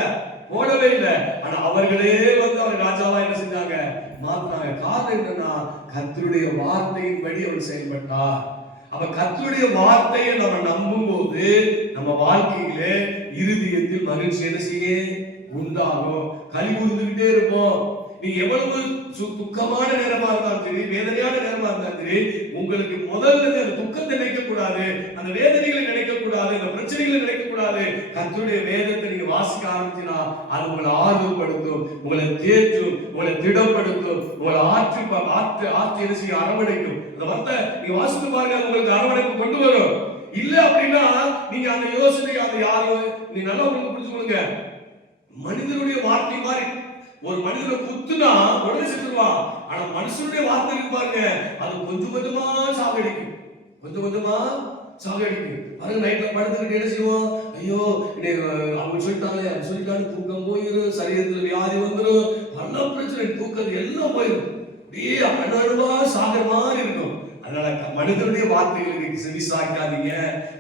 போடவே இல்லை. ஆனா அவர்களே வந்து அவர் ராஜாவா என்ன செஞ்சாங்க? மாத்தினாங்க. காரணம் என்னன்னா, கர்த்தருடைய வார்த்தையின்படி அவர் செயல்பட்டார். அப்ப கர்த்தருடைய வார்த்தையை நம்ம நம்பும் போது நம்ம வாழ்க்கையிலே இருதயத்தில் மகிழ்ச்சி என்ன செய்ய உண்டாகும். களி கூர்ந்துகிட்டே இருப்போம். நீ எவ்வளவு துக்கமான நேரமா இருந்தாலும் சரி, வேதனையான நேரமா இருந்தாலும் சரி, உங்களுக்கு முதல்ல அந்த துக்கத்தை நினைக்க கூடாது, அந்த வேதனைகளை நினைக்க கூடாது, அந்த பிரச்சனைகளை நினைக்க கூடாது. கர்த்தருடைய வேதத்தை நீங்க வாசிக்க ஆரம்பிச்சினா அது உங்களை ஆர்வப்படுத்தும், உங்களை தேற்றும், உங்களை திடப்படுத்தும், உங்களை ஆற்றி என்ன செய்ய அரவணைக்கும். அந்த வார்த்தை நீங்க வாசித்து பாருங்க, உங்களுக்கு அரவணைப்பு கொண்டு வரும். இல்ல அப்படின்னா நீங்க அந்த யோசனை அந்த யாரும் நீ நல்லா உங்களுக்கு புரிஞ்சுக்கொள்ளுங்க. மனிதனுடைய வார்த்தை மாதிரி ஒரு மனிதனை குத்துனா உடனே செத்துருவான். ஆனா மனுஷனுடைய வார்த்தை பாருங்க, அது கொஞ்சம் கொஞ்சமா சாகடிக்கும், கொஞ்சம் கொஞ்சமா சாகடிக்கும். பாருங்க, நைட்ல படுத்துக்கிட்டு என்ன செய்வோம்? ஐயோ அவங்க சொல்லிட்டாங்களே, அவங்க சொல்லிட்டாலும் தூக்கம் போயிடும், சரீரத்துல வியாதி வந்துடும், பல பிரச்சனை, தூக்கம் எல்லாம் போயிடும், அப்படியே அடடுவா சாகர மாதிரி இருக்கும். அதனால மனிதனுடைய வார்த்தைகளுக்கு செவி சாய்க்காதீங்க,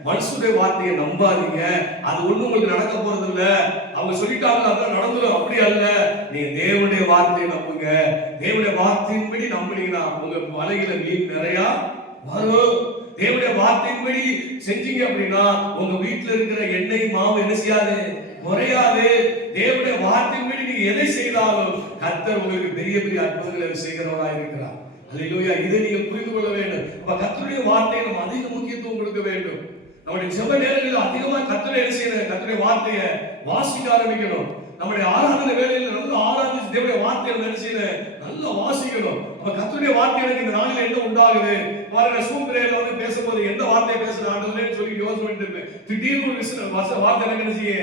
மனுஷனுடைய வார்த்தையை நம்பாதீங்க. அது ஒண்ணும் உங்களுக்கு நடக்க போறது இல்ல. அவங்க சொல்லிட்டாங்க அதான் நடந்துடும், அப்படி அல்ல. நீங்க தேவனுடைய வார்த்தையை நம்புங்க. தேவனுடைய வார்த்தையின்படி நம்புனீங்கன்னா உங்க வலையில மீன் நிறைய வரும். தேவனுடைய வார்த்தையின்படி செஞ்சீங்க அப்படின்னா உங்க வீட்டுல இருக்கிற எண்ணெய் மாவு என்ன செய்யாது, குறையாது. தேவனுடைய வார்த்தையின்படி நீங்க எதை செய்தாலும் கர்த்தர் உங்களுக்கு பெரிய பெரிய அற்புதங்களை செய்கிறவராக இருக்கிறார். அல்லேலூயா. இதை நீங்க புரிந்து கொள்ள வேண்டும். அப்ப கர்த்தருடைய வார்த்தையை நம்ம அதிக முக்கியத்துவம் கொடுக்க வேண்டும். நம்முடைய ஜெப நேரங்களில் அதிகமா கர்த்தரை என்ன செய்யணும்? கர்த்தருடைய வார்த்தையை வாசிக்க ஆரம்பிக்கணும். நம்முடைய ஆராதனை வேளையில் நல்ல ஆராதிச்சு தேவனுடைய வார்த்தையை என்ன செய்யணும்? நல்லா வாசிக்கணும். அப்ப கர்த்தருடைய வார்த்தை எனக்கு இந்த நாளில் என்ன உண்டாகுது பாருங்க. சூப்பரேல வந்து பேசும்போது எந்த வார்த்தையை பேசுறது ஆண்டவரேன்னு சொல்லி யோசனை பண்ணிட்டு இருப்பேன். திடீர்னு ஒரு வார்த்தை எனக்கு என்ன செய்ய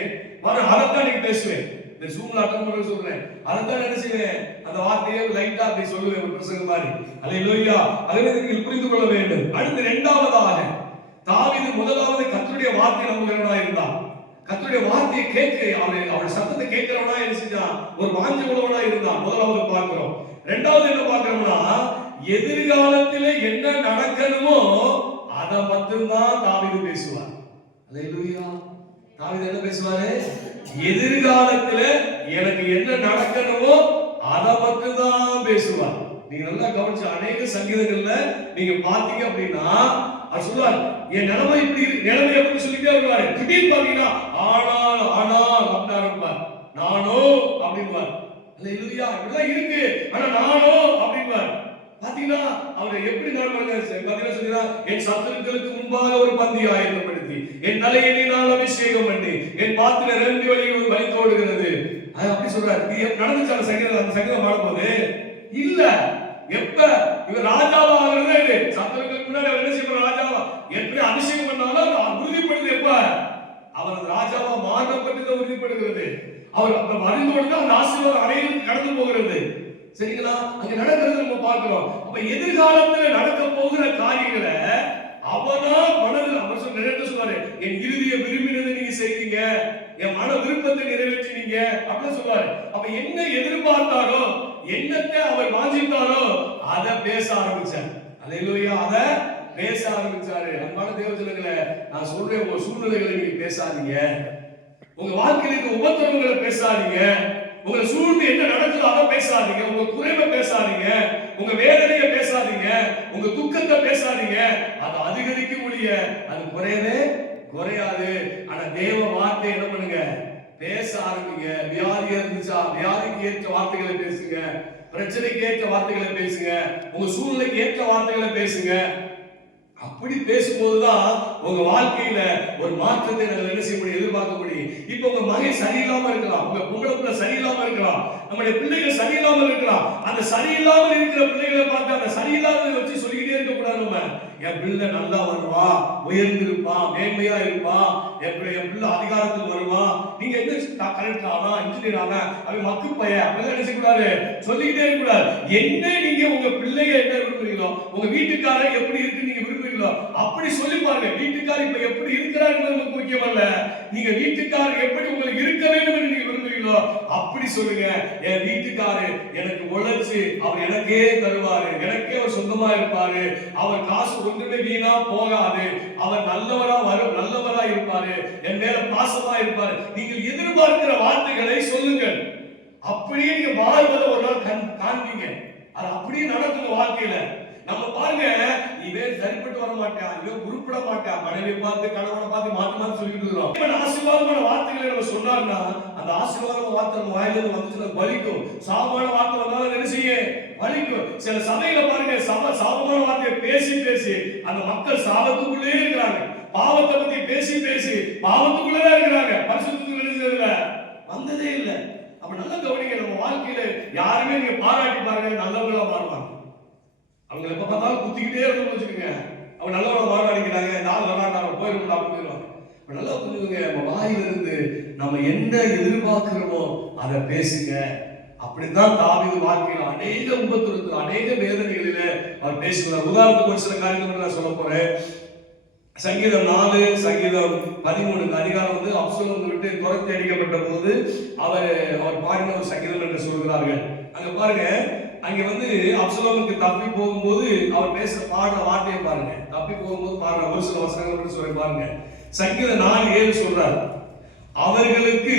பாருங்க, அதைத்தான் நீங்க பேசுவேன். இந்த சூம்ல அட்டன் பண்ண சொல்றேன், அதைத்தான் என்ன செய்வேன்? அந்த வார்த்தையை லைட்டா அப்படி சொல்லுவேன், ஒரு பிரசங்க மாதிரி. அல்லேலூயா. அதை நீங்கள் புரிந்து கொள்ள வேண்டும். அடுத்து இரண்டாவதாக தாவீது முதலாவது கர்த்தருடைய வார்த்தை நம்புகிறவனா இருந்தான். கர்த்தருடைய வார்த்தையை கேட்க அவருடைய சத்தத்தை கேட்கிறவனா என்ன செஞ்சான்? ஒரு வாஞ்சை உள்ளவனா இருந்தான். முதலாவது பார்க்கிறோம். இரண்டாவது என்ன பார்க்கிறோம்னா, எதிர்காலத்திலே என்ன நடக்கணுமோ அதை மட்டும்தான் தாவீது பேசுவார். அல்லேலூயா. தாவீது என்ன பேசுவாரு? எதிர்காலத்துல எனக்கு என்ன நடக்கணுமோ அதை மட்டும்தான் பேசுவார். நீங்க நல்லா கவனிச்சு அநேக சங்கீதங்கள்ல நீங்க பாத்தீங்க அப்படின்னா அவர் சொல்லுவார், என் நிலைமை இப்படி நிலைமை எப்படி சொல்லிட்டே வருவாரு. திடீர்னு பாத்தீங்கன்னா ஆனால் ஆனால் அப்படின்னு ஆரம்பிப்பார். நானோ அப்படின்பார். அல்லேலூயா. இப்படிலாம் இருக்கு, ஆனா நானோ அப்படின்பார். பாத்தீங்கன்னா அவரை எப்படி பாத்தீங்கன்னா சொல்லுறா, என் சத்துருக்களுக்கு முன்பாக ஒரு பந்தி ஆயத்தப்படுத்தி என் தலையை நான் அபிஷேகம் பண்ணி என் பாத்திரம் ரெண்டு வழித்தோடுகிறது. அப்படி சொல்றாரு. நடந்துச்சு அந்த சங்கீதம் பாடும்போது இல்ல. எப்ப இவர் ராஜாவா ஆகிறது, சத்துருக்களுக்கு முன்னாடி அவர் என்ன செய்ய ராஜாவா எப்படி அபிஷேகம் பண்ணாலும் உறுதிப்படுது. எப்ப அவர் ராஜாவா மாறப்பட்டதை உறுதிப்படுகிறது. அவர் அறிந்தோடு அந்த ஆசீர்வாதம் அனைவரும் கடந்து போகிறது. பார்க்கிறோம். அப்ப எதிர்காலத்துல நடக்க போகிற காரியங்களை அவனா மனதில் அவர் சொல்றாரு, என் இறுதிய விரும்பினதை நீங்க செய்வீங்க, என் மன விருப்பத்தை நிறைவேற்றினீங்க அப்படின்னு சொல்றாரு. அப்ப என்ன எதிர்பார்த்தாரோ, என்னத்தை அவர் வாஞ்சித்தாரோ அதை பேச ஆரம்பிச்சார். அல்லேலூயா, அதை பேச ஆரம்பிச்சாரு. அன்பான தேவஜனங்களே, நான் சொல்றேன், உங்க சூழ்நிலைகளை நீங்க பேசாதீங்க, உங்க வாழ்க்கையில இருக்க உபத்திரவங்களை பேசாதீங்க, உங்க சூழ்நிலை என்ன நடக்குதோ அதை பேசாதீங்க, உங்க குறைவை பேசாதீங்க, உங்க வேதனையை பேசாதீங்க, உங்க துக்கத்தை பேசாதீங்க. அது அதிகரிக்க முடிய அது குறையவே குறையாது. ஆனா தேவ வார்த்தை என்ன பண்ணுங்க, பேச ஆரம்பிங்க. வியாதி இருந்துச்சா, வியாதிக்கு ஏற்ற வார்த்தைகளை பேசுங்க, பிரச்சனைக்கு ஏற்ற வார்த்தைகளை பேசுங்க, உங்க சூழ்நிலைக்கு ஏற்ற வார்த்தைகளை பேசுங்க. அப்படி பேசும்போதுதான் உங்க வாழ்க்கையில ஒரு மாற்றத்தை நாங்கள் என்ன செய்ய முடியும், எதிர்பார்க்க முடியும். இப்ப உங்க மகன் சரியில்லாம இருக்கலாம், உங்க பொம்பளை பிள்ளை சரியில்லாம இருக்கலாம், நம்முடைய பிள்ளைகள் சரியில்லாம இருக்கலாம். அந்த சரியில்லாமல் இருக்கிற பிள்ளைகளை பார்த்து அந்த சரியில்லாததை வச்சு சொல்லிக்கிட்டே இருக்க கூடாது. நம்ம என் பிள்ளை நல்லா வருவா, உயர்ந்திருப்பான், மேன்மையா இருப்பான், என் பிள்ளை அதிகாரத்துக்கு வருவான், நீங்க என்ன கலெக்டர் ஆனா, இன்ஜினியர் ஆனா, அவன் மக்கு பையன் அப்படிலாம் நினைச்ச கூடாது, சொல்லிக்கிட்டே இருக்க கூடாது. என்ன நீங்க உங்க பிள்ளைய என்ன விரும்புறீங்களோ, உங்க வீட்டுக்காரர் எப்படி இருக்கு நீங்க விரும்புறீங்களோ அப்படி சொல்லி பாருங்க. வீட்டுக்காரர் இப்ப எப்படி இருக்கிறார் நமக்கு முக்கியம் அல்ல, நீங்க வீட்டுக்காரர் எப்படி உங்களுக்கு இருக்க வேண்டும் என்று நீங்க விரும்புறீங்களோ அப்படி சொல்லுங்க. என் வீட்டுக்காரர் எனக்கு உழைச்சு அவர் எனக்கே தருவாரு, எனக்கே அவர் சொந்தமா இருப்பாரு, அவர் காசு ஒன்றுமே வீணா போகாது, அவர் நல்லவரா இருப்பாரு, என் மேல பாசமா இருப்பாரு. நீங்கள் எதிர்பார்க்கிற வார்த்தைகளை சொல்லுங்கள். அப்படியே நீங்க வாழ்வதை ஒரு நாள் காண்பீங்க. அது அப்படியே நடக்கும் வாழ்க்கையில. நம்ம பாருங்க, இவன் சரிப்பட்டு வர மாட்டான், இவன் உருப்பட மாட்டான், மனைவி பார்த்து கணவனை பார்த்து மாத்தி சொல்லிட்டு இருக்கிறோம். இவன் ஆசீர்வாதமான வார்த்தைகளை நம்ம சொன்னார்னா அந்த ஆசீர்வாதமான வார்த்தை நம்ம வாயிலிருந்து வந்துச்சுன்னா பலிக்கும். சாபமான வார்த்தை வந்தாலும் என்ன செய்ய பலிக்கும். சில சபையில பாருங்க, சாபமான வார்த்தையை பேசி பேசி அந்த மக்கள் சாபத்துக்குள்ளே இருக்கிறாங்க. பாவத்தை பத்தி பேசி பேசி பாவத்துக்குள்ளே இருக்கிறாங்க, பரிசுத்தத்துக்கு எழுதுறதுல வந்ததே இல்லை. அப்ப நல்லா கவனிங்க, நம்ம வாழ்க்கையில யாருமே நீங்க பாராட்டி பாருங்க, நல்லவங்களா மாறுவாங்க. அவங்க எப்ப பார்த்தாலும் குத்திக்கிட்டே இருக்கணும்னு வச்சுக்கோங்க, அவங்க நல்லவங்கள மாறாடிக்கிறாங்க, இந்த ஆள் விளாண்டாங்க போயிருந்தா போயிடுவாங்க. நல்லா புரிஞ்சுக்கோங்க, நம்ம வாயிலிருந்து நம்ம என்ன எதிர்பார்க்கிறோமோ அதை பேசுங்க. அப்படித்தான் தாவீது வாழ்க்கையில் அநேக உபத்திரத்தில் அநேக வேதனைகளிலே அவர் பேசுகிறார். உதாரணத்துக்கு ஒரு சில காரியங்கள் நான் சொல்ல போறேன். சங்கீதம் 4 சங்கீதம் 13 அதிகாரம் வந்து அப்சலோம் விட்டு துரத்தி அடிக்கப்பட்ட போது அவர் பாடின ஒரு சங்கீதம் என்று சொல்கிறார்கள். அங்க பாருங்க, அங்க வந்து அப்சலோமுக்கு தப்பி போகும்போது அவர் பாடுற வார்த்தையை பாருங்க. தப்பி போகும்போது பாடுற ஒரு சில வசனங்கள் சொல்லி பாருங்க. சங்கீதம் 4:7 சொல்றார், அவர்களுக்கு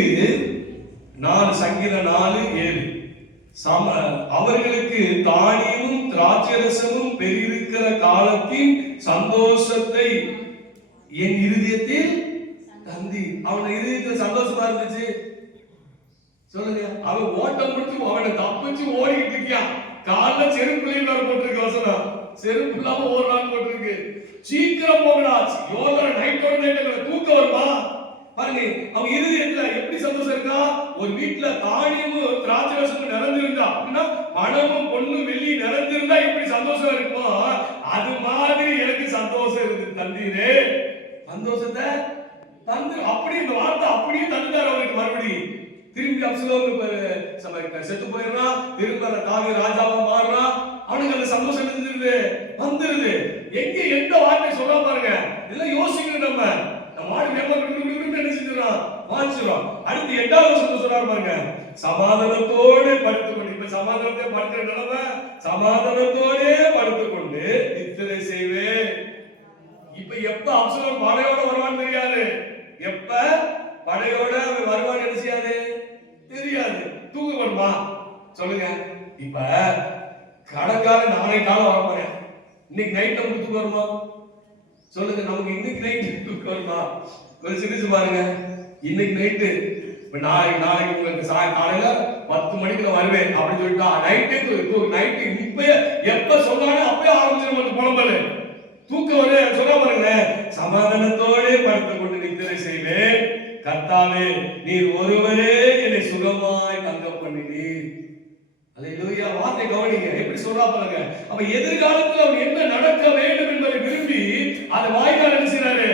4 சங்கீதம் 4:7 அவர்களுக்கு தானியமும் திராட்சரசமும் பெரியிருக்கிற காலத்தின் சந்தோஷத்தை என் இருதயத்தில் தந்தி. அவன் இருதயத்தில் சந்தோஷமா இருந்துச்சு சொல்லுங்க. அவன் ஓட்டம் முடிச்சு அவனை தப்பிச்சு ஓடிக்கிட்டு இருக்கியா, காலைல செருப்பு இல்லாம போட்டிருக்கு வசனம், செருப்பு இல்லாம ஓடுறான்னு போட்டிருக்கு. சீக்கிரம் போகடா, யோகர நைட்டோட நைட்ல தூக்கம் வருமா பாருங்க. அவன் இருதயத்துல எப்படி சந்தோஷம் இருக்கா, ஒரு வீட்டுல தானியமும் திராட்சரசமும் நிறைஞ்சிருந்தா அப்படின்னா பணமும் பொண்ணும் வெள்ளி நிறைஞ்சிருந்தா இப்படி சந்தோஷம் இருக்கும். அது மாதிரி எனக்கு சந்தோஷம் இருக்கு தந்தீரே, சந்தோஷத்தை தந்து. அப்படி இந்த வார்த்தை அப்படியே தந்தார் அவருக்கு. மறுபடியும் திரும்பி அப்சலோம் செத்து போயிடுறான், திரும்ப தாவீது ராஜாவா மாறுறான். அவனுக்கு அந்த சந்தோஷம் வந்துருது. எங்க எந்த வார்த்தை சொல்ல பாருங்க, இதெல்லாம் யோசிக்கணும். நம்ம மாடு என்ன செஞ்சிடறோம், வாஞ்சிடும். அடுத்து 8வது வசனம் சொல்றாரு பாருங்க, சமாதானத்தோடு படுத்துக்கொண்டு. இப்ப சமாதானத்தை படுக்கிற நிலைமை, சமாதானத்தோடே படுத்துக்கொண்டு நித்திரை செய்வேன். இப்ப எப்ப அப்சலோம் படையோட வருவான்னு தெரியாது, எப்ப படையோட அவன் வருவான்னு என்ன செய்யாது தெரியாது. தூங்க வருமா சொல்லுங்க. இப்ப கடற்காரன் நாளை காலம் வர போறேன், இன்னைக்கு நைட் நமக்கு தூக்கம் வருமா சொல்லுங்க. நமக்கு இன்னைக்கு நைட் தூக்கம் வருமா? ஒரு சிரிச்சு பாருங்க. இன்னைக்கு நைட்டு இப்ப நாளைக்கு உங்களுக்கு காலையில 10 மணிக்கு நான் வருவேன் அப்படின்னு சொல்லிட்டா நைட்டு இப்ப எப்ப சொன்னாலும் அப்பயே ஆரம்பிச்சிடும் புலம்பல். தூக்கம் வர சொல்ல பாருங்க, சமாதானத்தோட படுத்துக் கொண்டு நித்திரை செய்வேன். கர்த்தாவே நீர் ஒருவரே என்னை சுகமாய் தங்க பண்ணினீர். அல்லேலூயா. வார்த்தை கவனிங்க, எப்படி சொல்றா பாருங்க. அப்ப எதிர்காலத்தில் அவர் என்ன நடக்க வேண்டும் என்பதை விரும்பி அந்த வாய்க்கால் என்ன செய்யறாரு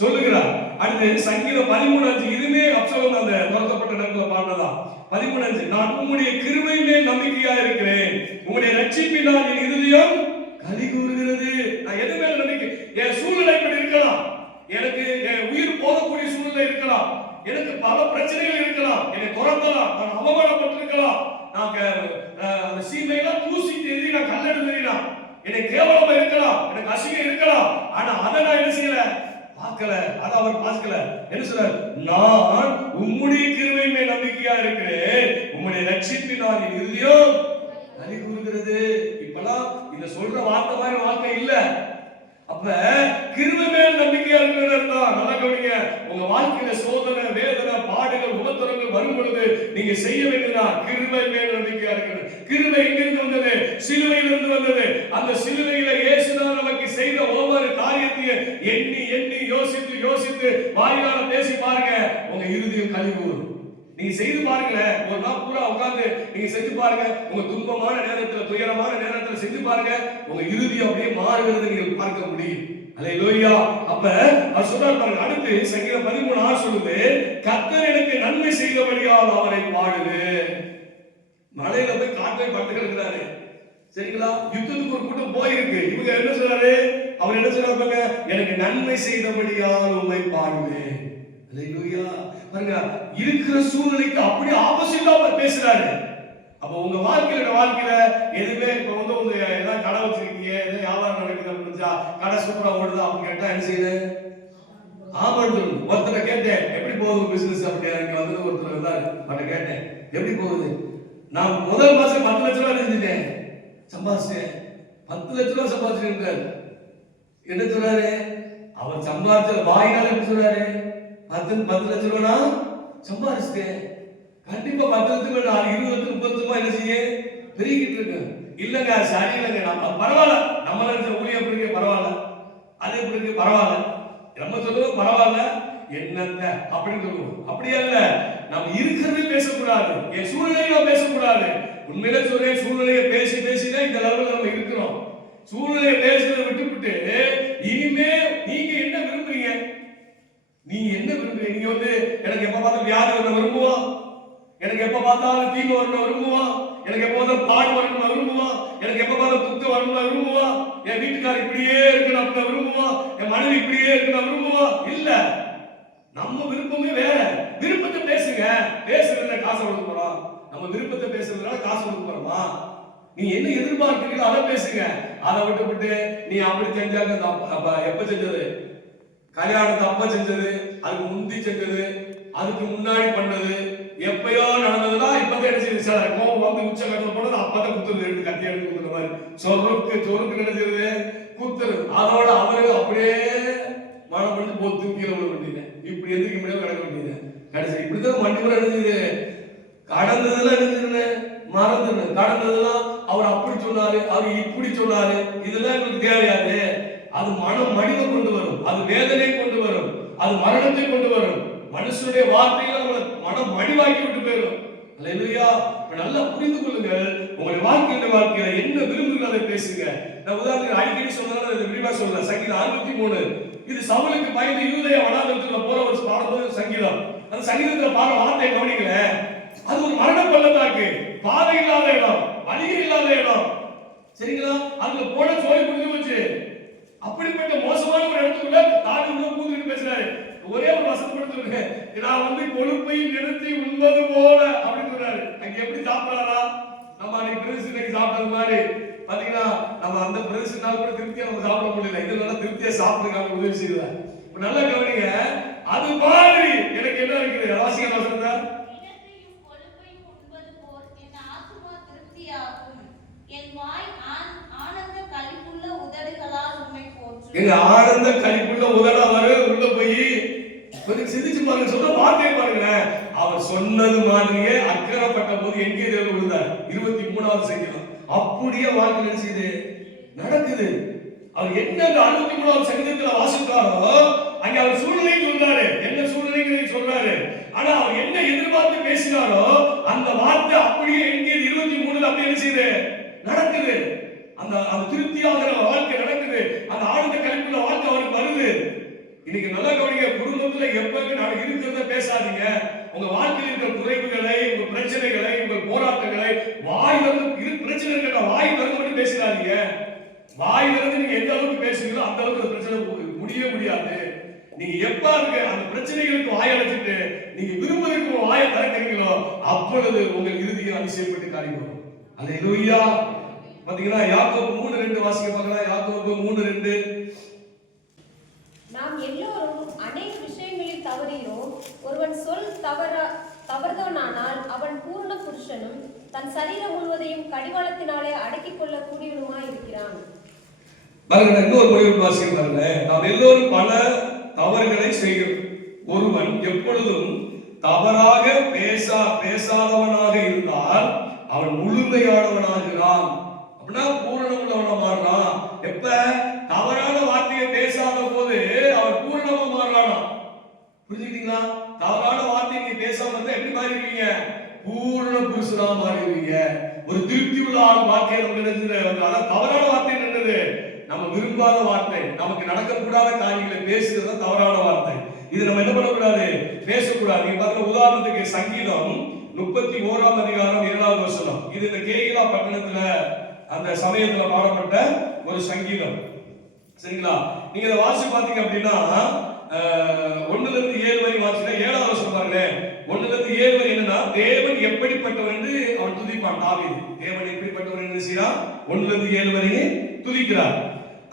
சொல்லுகிறார். அடுத்து சங்கீதம் 13:5 இதுமே அப்சலோம் அந்த துரத்தப்பட்ட நேரத்தில் பாடுறதா. 13:5 நான் உம்முடைய கிருபை மேல் நம்பிக்கையா இருக்கிறேன், உம்முடைய ரட்சிப்பினால் என் இருதயம் களி கூறுகிறது. நான் எது மேல நம்பிக்கை? என் சூழ்நிலை இப்படி இருக்கலாம், எனக்கு என் உயிர் போகக்கூடிய சூழ்நிலை இருக்கலாம், எனக்கு பல பிரச்சனைகள் இருக்கலாம், என்னை துரத்தலாம், நான் அவமானப்பட்டிருக்கலாம், நான் அந்த சீமையெல்லாம் தூசி தேடி நான் கல்லெடுத்துறேன், என்னை கேவலமா இருக்கலாம், எனக்கு அசிங்கம் இருக்கலாம். ஆனா அதை நான் என்ன செய்யல, பார்க்கல. அதை அவர் பார்க்கல. என்ன சொல்றார்? நான் உம்முடைய கிருபை மேல் நம்பிக்கையா இருக்கிறேன், உம்முடைய ரட்சிப்பினால் என் இருதயம் களி கூறுகிறது. இப்பெல்லாம் இந்த சொல்ற வார்த்தை மாதிரி வார்த்தை இல்ல. அப்ப கிருபை மேல் நம்பிக்கையா இருக்கிறது தான். நல்லா கவனிங்க. உங்க வாழ்க்கையில சோதனை, வேதனை, பாடுகள், உபத்திரங்கள் வரும் பொழுது நீங்க செய்ய வேண்டியதா கிருபை மேல் நம்பிக்கையா இருக்கிறது. கிருபை எங்கிருந்து வந்தது? சிலுவையிலிருந்து வந்தது. அந்த சிலுவையில இயேசுதான் நமக்கு செய்த ஒவ்வொரு காரியத்தையும் எண்ணி எண்ணி யோசித்து யோசித்து வாயிலால பேசி பாருங்க, உங்க இருதயம் களி கூறும். நீங்க செய்து பாருங்க, ஒரு நாள் பூரா உட்கார்ந்து நீங்க செஞ்சு பாருங்க, உங்க துன்பமான நேரத்துல, துயரமான நேரத்துல செஞ்சு பாருங்க, உங்க இருதயம் அப்படியே மாறுகிறது நீங்க பார்க்க முடியும். அல்லேலூயா. அப்ப அவர் சொல்றார் பாருங்க, அடுத்து சங்கீதம் 13:6 சொல்லுது, கர்த்தர் எனக்கு நன்மை செய்தபடியால் அவரை பாடுது. மலையில போய் காட்டில் படுத்து கிடக்குறாரு, சரிங்களா? யுத்தத்துக்கு ஒரு கூட்டம் போயிருக்கு. இவங்க என்ன சொல்றாரு? அவர் என்ன சொல்றாரு? எனக்கு நன்மை செய்தபடியால் உம்மை பாடுவேன். அல்லேலூயா. பாருங்க, இருக்கிற சூழ்நிலைக்கு அப்படியே ஆப்போசிட்டா அவர் பேசுறாரு. அப்ப உங்க வாழ்க்கையில எதுவுமே இப்ப உங்க ஏதாவது கடை வச்சிருக்கீங்க, ஏதாவது வியாபாரம் நடக்குது அப்படின்னா, கடை சூப்பரா ஓடுதா அப்படின்னு கேட்டா என்ன செய்யுது? ஆமான்னு சொல்லணும். ஒருத்தரை கேட்டேன், எப்படி போகுது பிசினஸ் அப்படின்னு. இங்க வந்து ஒருத்தர் வந்தாரு, அவட்ட கேட்டேன் எப்படி போகுது. நான் முதல் மாசம் 10 லட்சம் ரூபாய் இருந்துட்டேன், சம்பாதிச்சேன். 10 லட்சம் ரூபாய் சம்பாதிச்சிருக்காரு. என்ன சொல்றாரு? அவர் சம்பாதிச்ச வாயினால எப்படி சொல்றாரு? 10 லட்சம் ரூபாய் சம்பாதிச்சிட்டேன். கண்டிப்பா 10 லட்சம் 20 லட்சம் 30 லட்சமா என்ன செய்ய பெருகிட்டு இருக்கு. இல்லங்க சரி இல்லங்க, நம்ம பரவாயில்ல, நம்ம நினைச்ச ஊழியம் எப்படி இருக்கு பரவாயில்ல, அது எப்படி இருக்கு பரவாயில்ல, நம்ம சொல்லுவோம் பரவாயில்ல என்னங்க அப்படின்னு சொல்லுவோம். அப்படியே இல்ல, நம்ம இருக்கிறதே பேசக்கூடாது, என் சூழ்நிலையில பேசக்கூடாது. உண்மையிலே சொல்றேன், சூழ்நிலையை பேசி பேசிதான் இந்த லெவலில் நம்ம இருக்கிறோம். சூழ்நிலையை பேசுறதை விட்டுவிட்டு இனிமே நீங்க என்ன விரும்புறீங்க? நீங்க என்ன விரும்புறீங்க? நீங்க வந்து எனக்கு எப்ப பார்த்தாலும் வியாதி வரணும் விரும்புவோம், எனக்கு எப்ப பார்த்தாலும் தீமை வரணும் விரும்புவோம், எனக்கு எப்ப பார்த்தாலும் பாடு வரணும் விரும்புவோம், எனக்கு எப்ப பார்த்தாலும் துக்கம் வரணும் விரும்புவோம், என் வீட்டுக்காரர் இப்படியே இருக்கணும் அப்படின்னு விரும்புவோம், என் மனைவி இப்படியே இருக்கணும் விரும்புவோம். இல்ல, நம்ம விருப்பமே வேற. விருப்பத்தை பேசுங்க. பேசுறதுல காசு கொடுக்க போறோம், நம்ம விருப்பத்தை பேசுறதுனால காசு கொடுக்க போறோமா? நீ என்ன எதிர்பார்க்கிறீங்களோ அதை பேசுங்க. அதை விட்டு நீ அப்படி செஞ்சாங்க, அப்ப எப்ப செஞ்சது? கல்யாணத்தை அப்ப செஞ்சது, அதுக்கு முந்தி செஞ்சது, அதுக்கு முன்னாடி பண்ணது, எப்பயோ நடந்ததுதான் இப்பதான் என்ன செய்யுது? சார் கோபம் வந்து உச்ச கட்டத்தில் போனது அப்பதான் குத்துறது, எடுத்து கத்தி எடுத்து குத்துற மாதிரி சொருக்கு நினைச்சது குத்துறது. அதோட அவரு அப்படியே மனம் பண்ணி போத்து கீழே விட வேண்டியது, இப்படி எதிர்க்க முடியாது கிடக்க வேண்டியது. கடைசி இப்படிதான் மண்டி கூட நினைச்சது. கடந்ததெல்லாம் நினைச்சிருந்த மறந்துடு. கடந்ததெல்லாம் அவர் அப்படி சொன்னாரு, அவர் இப்படி சொன்னாரு, இதெல்லாம் எங்களுக்கு தேவையாது. அது மனம் மடிவை கொண்டு வரும், அது வேதனை கொண்டு வரும், அது மரணத்தை கொண்டு வரும். மனுஷனுடைய வார்த்தையில மனம் மடிவாக்கி விட்டு போயிடும். அல்லேலூயா. நல்லா புரிந்து கொள்ளுங்கள், உங்களுடைய வாழ்க்கையில என்ன விரும்புகிறீங்களோ அதை பேசுங்க. நான் உதாரணத்துக்கு அடிக்கடி சொன்னாலும் இதை விரிவா சொல்லலாம். சங்கீதம் 63 இது சவுலுக்கு பயந்து யூதேயா வனாந்தரத்துக்குள்ள போற ஒரு பாடும்போது சங்கீதம். அந்த சங்கீதத்துல பாடுற வார்த்தையை கவனிக்கல, அது ஒரு மரண பள்ளத்தாக்கு, பாதை இல்லாத இடம், வழிகள் இல்லாத இடம், சரிங்களா? அதுல போன சோழி புரிஞ்சு வச்சு அப்படிப்பட்ட மோசமான ஒரு இடத்துக்குள்ள தாவீது கூப்பிட்டு பேசுறாரு. ஒரே ஒரு வசனம் படுத்துருங்க, நான் வந்து கொழுப்பை நிறுத்தி உண்பது போல அப்படின்னு சொல்றாரு. அங்க எப்படி சாப்பிடறாரா? நம்ம அன்னைக்கு பிரதேசத்துக்கு சாப்பிட்டது மாதிரி பாத்தீங்கன்னா, நம்ம அந்த பிரதேசத்தால் கூட திருப்தியா நம்ம சாப்பிட முடியல. இது நல்லா திருப்தியா சாப்பிடுறதுக்காக உதவி செய்தார். இப்ப நல்லா கவனிங்க, அது மாதிரி எனக்கு என்ன இருக்குது? வாசிக்க வசனத்தை எங்க ஆனந்த களிப்புள்ள உதட வர உள்ள போய் கொஞ்சம் சிந்திச்சு பாருங்க. சொன்ன வார்த்தையை பாருங்க. அவர் சொன்னது மாதிரியே அக்கறைப்பட்ட போது எங்கே தேவன் விழுந்தார்? 23வது சங்கீதம். அப்படியே வாழ்க்கை நினைச்சது நடக்குது. அவர் என்ன 63வது சங்கீதத்துல வாசித்தாரோ அங்க அவர் சூழ்நிலையை சொல்றாரு, என்ன சூழ்நிலைங்கிறதை சொல்றாரு. ஆனா அவர் என்ன எதிர்பார்த்து பேசினாரோ அந்த வார்த்தை அப்படியே எங்கே 23ல அப்படியே என்ன செய்யுது? நடக்குது. அந்த திருப்தியாகிற வாழ்க்கை நடக்குது. அந்த ஆனந்த களிப்புள்ள வாழ்க்கை அவருக்கு வருது. இன்னைக்கு நல்லா கவனிக்க, குடும்பத்துல குடும்பத்துல எப்பவுமே நான் இருக்கிறத பேசாதீங்க. உங்க வாழ்க்கையில் இருக்கிற குறைவுகளை, உங்க பிரச்சனைகளை, உங்க போராட்டங்களை வாய் திறந்து பிரச்சனை இருக்கிற வாய் திறந்து மட்டும் பேசாதீங்க. வாய் திறந்து நீங்க எந்த அளவுக்கு பேசுறீங்களோ அந்த அளவுக்கு அந்த பிரச்சனை முடியவே முடியாது. நீங்க எப்ப அந்த பிரச்சனைகளுக்கு வாய் அடைச்சிட்டு நீங்க விரும்புவதற்கு வாயை திறக்கிறீங்களோ அப்பொழுது உங்கள் இறுதியில் அதிசயப்பட்டு காரியம் வரும். அல்லேலூயா. பாத்தீங்கன்னா யாக்கோபு 3:2 வாசிக்க பார்க்கலாம். யாக்கோபு 3:2. நாம் எல்லோரும் அநேக விஷயங்களில் தவறினோம். ஒருவன் சொல் தவறுதானால் அவன் பூரண புருஷனும் தன் சரீரம் முழுவதையும் கடிவாளத்தினாலே அடக்கிக் கொள்ள கூடியவனுமாய் இருக்கிறான். பாருங்க, இன்னொரு மொழியில் வாசிக்கிறாங்க. நாம் எல்லோரும் பல தவறுகளை செய்கிறோம். ஒருவன் எப்பொழுதும் தவறாக பேசாதவனாக இருந்தால் அவன் முழுமையானவனாகிறான். அப்படின்னா பூரணம் உள்ளவனா மாறுறான். எப்ப தவறான வார்த்தையை பேசாத போது அவன் பூரணமா மாறுறானா? புரிஞ்சுக்கிட்டீங்களா? தவறான வார்த்தையை நீங்க பேசாம இருந்தா எப்படி மாறிடுவீங்க? பூரண புருஷனா மாறிடுவீங்க. ஒரு திருப்தி உள்ள வார்த்தையை நமக்கு நினைச்சது. அதான் தவறான வார்த்தை என்னது? நம்ம விரும்பாத வார்த்தை, நமக்கு நடக்கக்கூடாத காரியங்களை பேசுறது தவறான வார்த்தை. இது நம்ம என்ன பண்ணக்கூடாது? பேசக்கூடாது. நீங்க பாருங்க, உதாரணத்துக்கு சங்கீதம் 31ஆம் அதிகாரம் 7வது வசனம். இது இந்த கேகிலா பட்டணத்துல அந்த சமயத்துல பாடப்பட்ட ஒரு சங்கீதம். சரிங்களா? நீங்க இதை வாசி பாத்தீங்க அப்படின்னா 1-7 வரை வாசினா 7வது வசனம் பாருங்க. 1-7 வரை என்னன்னா, தேவன் எப்படிப்பட்டவர் என்று அவன் துதிப்பான். தாவீது தேவன் எப்படிப்பட்டவர் என்று செய்யறான் 1-7 வரை துதிக்கிறார்.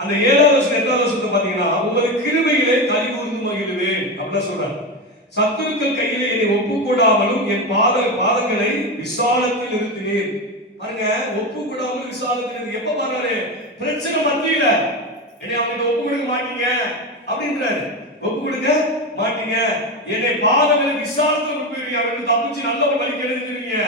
அந்த 7வது வசனம் 8வது வசனத்தை பாத்தீங்கன்னா, உமது கிருபையிலே கலிகூர்ந்து மகிழுவேன் அப்படின்னு சொல்றார். சத்துருக்கள் கையிலே என்னை ஒப்புக்கூடாமலும் என் பாதங்களை விசாலத்தில் நிறுத்தினீர். பாருங்க, ஒப்புக்கூடாமலும் விசாலத்தில் எப்ப பாருங்க, பிரச்சனை மத்தியில என்னை அவங்ககிட்ட ஒப்பு கொடுக்க மாட்டீங்க அப்படின்றாரு. ஒப்பு கொடுக்க மாட்டீங்க, என்னை பாதங்களை விசாலத்தில் கொடுப்பீங்க, அவருக்கு தப்பிச்சு நல்ல ஒரு வழி கிடைச்சிருக்கீங்க